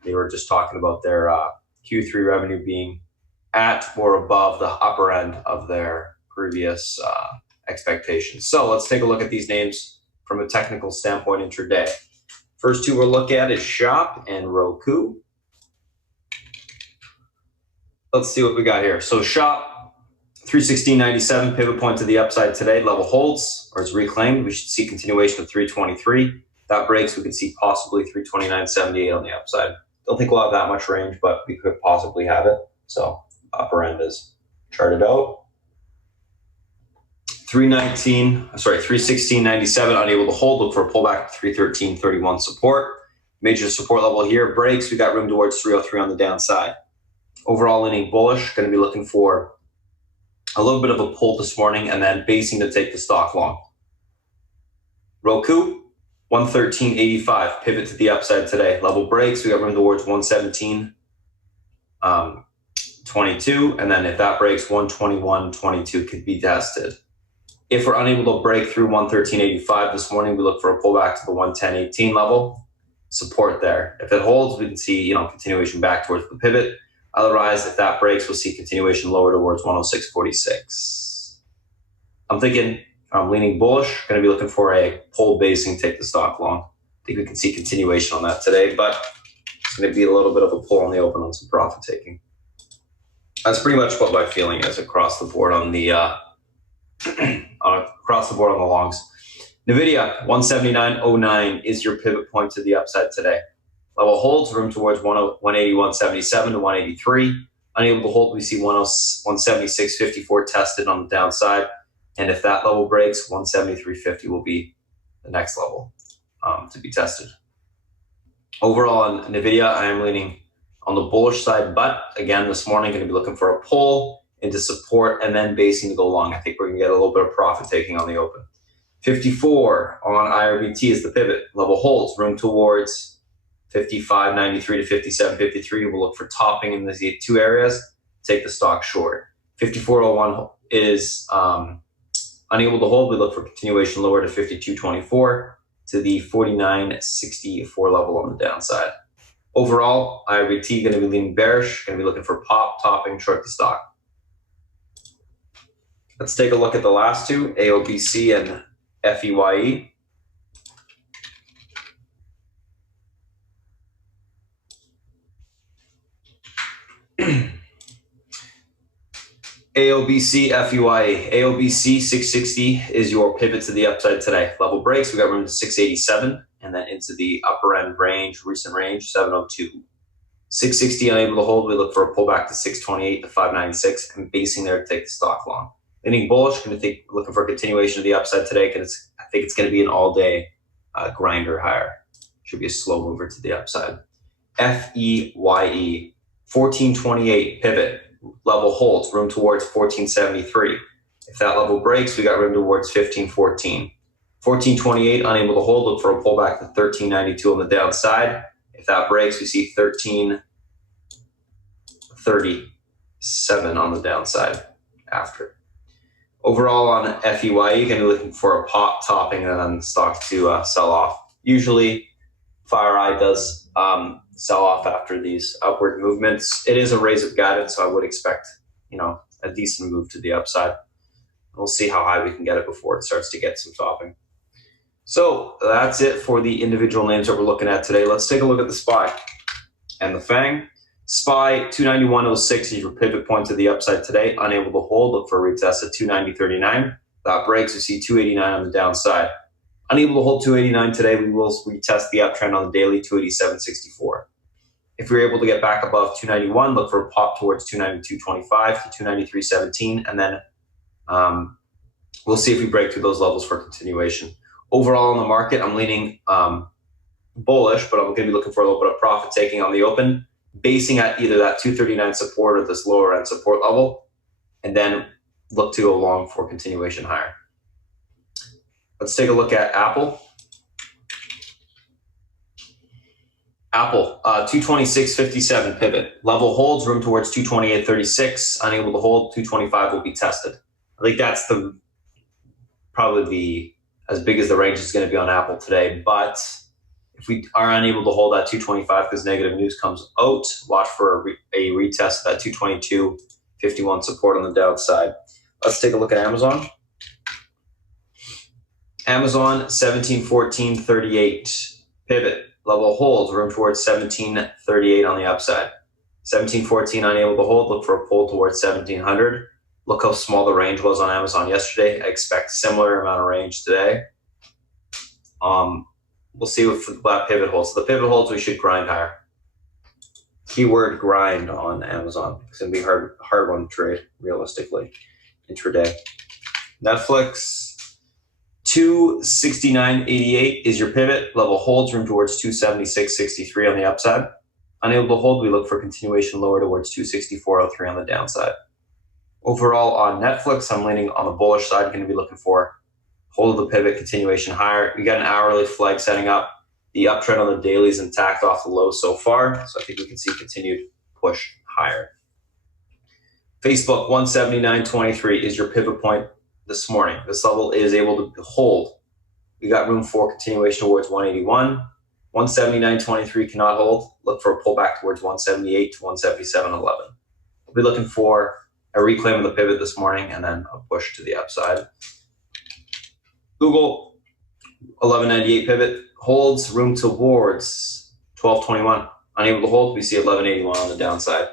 They were just talking about their Q3 revenue being at or above the upper end of their previous expectations. So let's take a look at these names from a technical standpoint intraday. First two we'll look at is Shop and Roku. Let's see what we got here. So Shop, 316.97, pivot point to the upside today. Level holds or is reclaimed. We should see continuation of 323. That breaks, we could see possibly 329.78 on the upside. Don't think we'll have that much range, but we could possibly have it. So upper end is charted out. 316.97, unable to hold. Look for a pullback to 313.31 support. Major support level here breaks. We got room towards 303 on the downside. Overall leaning bullish. Going to be looking for a little bit of a pull this morning and then basing to take the stock long. Roku, 113.85, pivot to the upside today. Level breaks, we got room towards 117.22, and then if that breaks, 121.22 could be tested. If we're unable to break through 113.85 this morning, we look for a pullback to the 110.18 level. Support there. If it holds, we can see continuation back towards the pivot. Otherwise, if that breaks, we'll see continuation lower towards 106.46. I'm thinking I'm leaning bullish, going to be looking for a pull basing, take the stock long. I think we can see continuation on that today, but it's going to be a little bit of a pull on the open on some profit taking. That's pretty much what my feeling is across the board on the longs. NVIDIA, 179.09 is your pivot point to the upside today. Level holds, room towards 181.77 to 183. Unable to hold, we see 176.54 tested on the downside. And if that level breaks, 173.50 will be the next level to be tested. Overall on NVIDIA, I am leaning on the bullish side, but again, this morning, going to be looking for a pull into support and then basing to go long. I think we're going to get a little bit of profit taking on the open. 54 on IRBT is the pivot. Level holds, room towards 55.93 to 57.53. We'll look for topping in these two areas, take the stock short. 54.01 is unable to hold. We look for continuation lower to 52.24 to the 49.64 level on the downside. Overall, IRBT going to be leaning bearish, going to be looking for pop, topping, short the stock. Let's take a look at the last two, AOBC and FEYE. AOBC, FEYE. AOBC 660 is your pivot to the upside today. Level breaks, we got room to 687 and then into the upper end range, recent range, 702. 660 unable to hold, we look for a pullback to 628 to 596 and basing there to take the stock long. Leaning bullish, looking for a continuation of the upside today because I think it's going to be an all-day grinder higher. Should be a slow mover to the upside. FEYE, 1428 pivot. Level holds, room towards 1473. If that level breaks, we got room towards 1514. 1428, unable to hold, look for a pullback to 1392 on the downside. If that breaks, we see 1337 on the downside after. Overall on FEYE, you're going to be looking for a pop topping and then stock to sell off. Usually, FireEye does sell off after these upward movements. It is a raise of guidance, so I would expect, a decent move to the upside. We'll see how high we can get it before it starts to get some topping. So that's it for the individual names that we're looking at today. Let's take a look at the SPY and the FANG. SPY 291.06 is your pivot point to the upside today. Unable to hold, look for a retest at 290.39. That breaks, we see 289 on the downside. Unable to hold 289 today, we will retest the uptrend on the daily, 287.64. If we're able to get back above 291, look for a pop towards 292.25 to 293.17, and then we'll see if we break through those levels for continuation. Overall in the market, I'm leaning bullish, but I'm going to be looking for a little bit of profit taking on the open, basing at either that 239 support or this lower end support level, and then look to go long for continuation higher. Let's take a look at Apple. Apple, 226.57 pivot. Level holds, room towards 228.36. Unable to hold, 225 will be tested. I think that's probably as big as the range is going to be on Apple today. But if we are unable to hold that 225 because negative news comes out, watch for a retest of that 222.51 support on the downside. Let's take a look at Amazon. Amazon, 1714.38 pivot. Level holds, room towards 1738 on the upside. 1714 unable to hold, look for a pull towards 1700. Look how small the range was on Amazon yesterday. I expect similar amount of range today. We'll see if that pivot holds. So the pivot holds, we should grind higher. Keyword grind on Amazon. It's going to be hard one to trade realistically intraday. Netflix. 269.88 is your pivot. Level holds, room towards 276.63 on the upside. Unable to hold, we look for continuation lower towards 264.03 on the downside. Overall on Netflix, I'm leaning on the bullish side. Going to be looking for hold of the pivot, continuation higher. We got an hourly flag setting up. The uptrend on the daily is intact off the low so far. So I think we can see continued push higher. Facebook, 179.23 is your pivot point this morning. This level is able to hold. We got room for continuation towards 181. 179.23 cannot hold. Look for a pullback towards 178 to 177.11. We'll be looking for a reclaim of the pivot this morning and then a push to the upside. Google, 1198 pivot, holds, room towards 1221. Unable to hold, we see 1181 on the downside.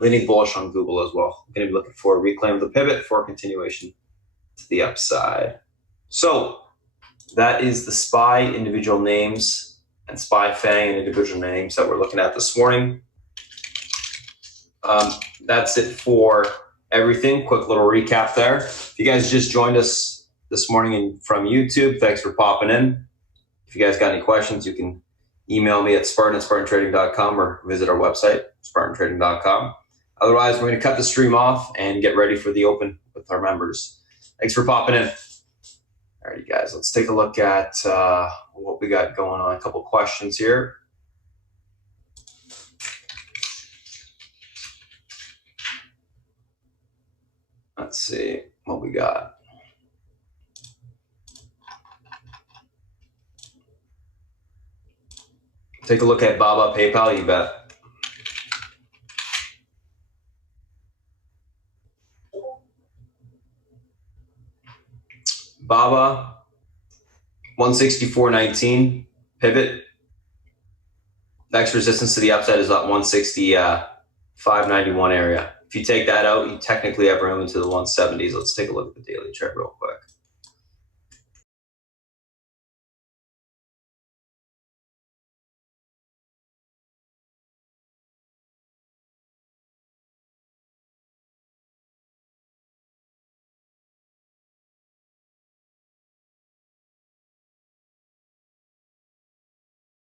Leaning bullish on Google as well. I'm going to be looking for a reclaim of the pivot for continuation to the upside. So that is the SPY individual names and SPY FANG and individual names that we're looking at this morning. That's it for everything. Quick little recap there. If you guys just joined us this morning from YouTube, thanks for popping in. If you guys got any questions, you can email me at spartantrading.com or visit our website, spartantrading.com. Otherwise, we're going to cut the stream off and get ready for the open with our members. Thanks for popping in. All right, you guys, let's take a look at what we got going on. A couple questions here. Let's see what we got. Take a look at Baba PayPal, you bet. Baba, 164.19 pivot. Next resistance to the upside is at 165.91 area. If you take that out, you technically have room into the 170s. Let's take a look at the daily chart real quick.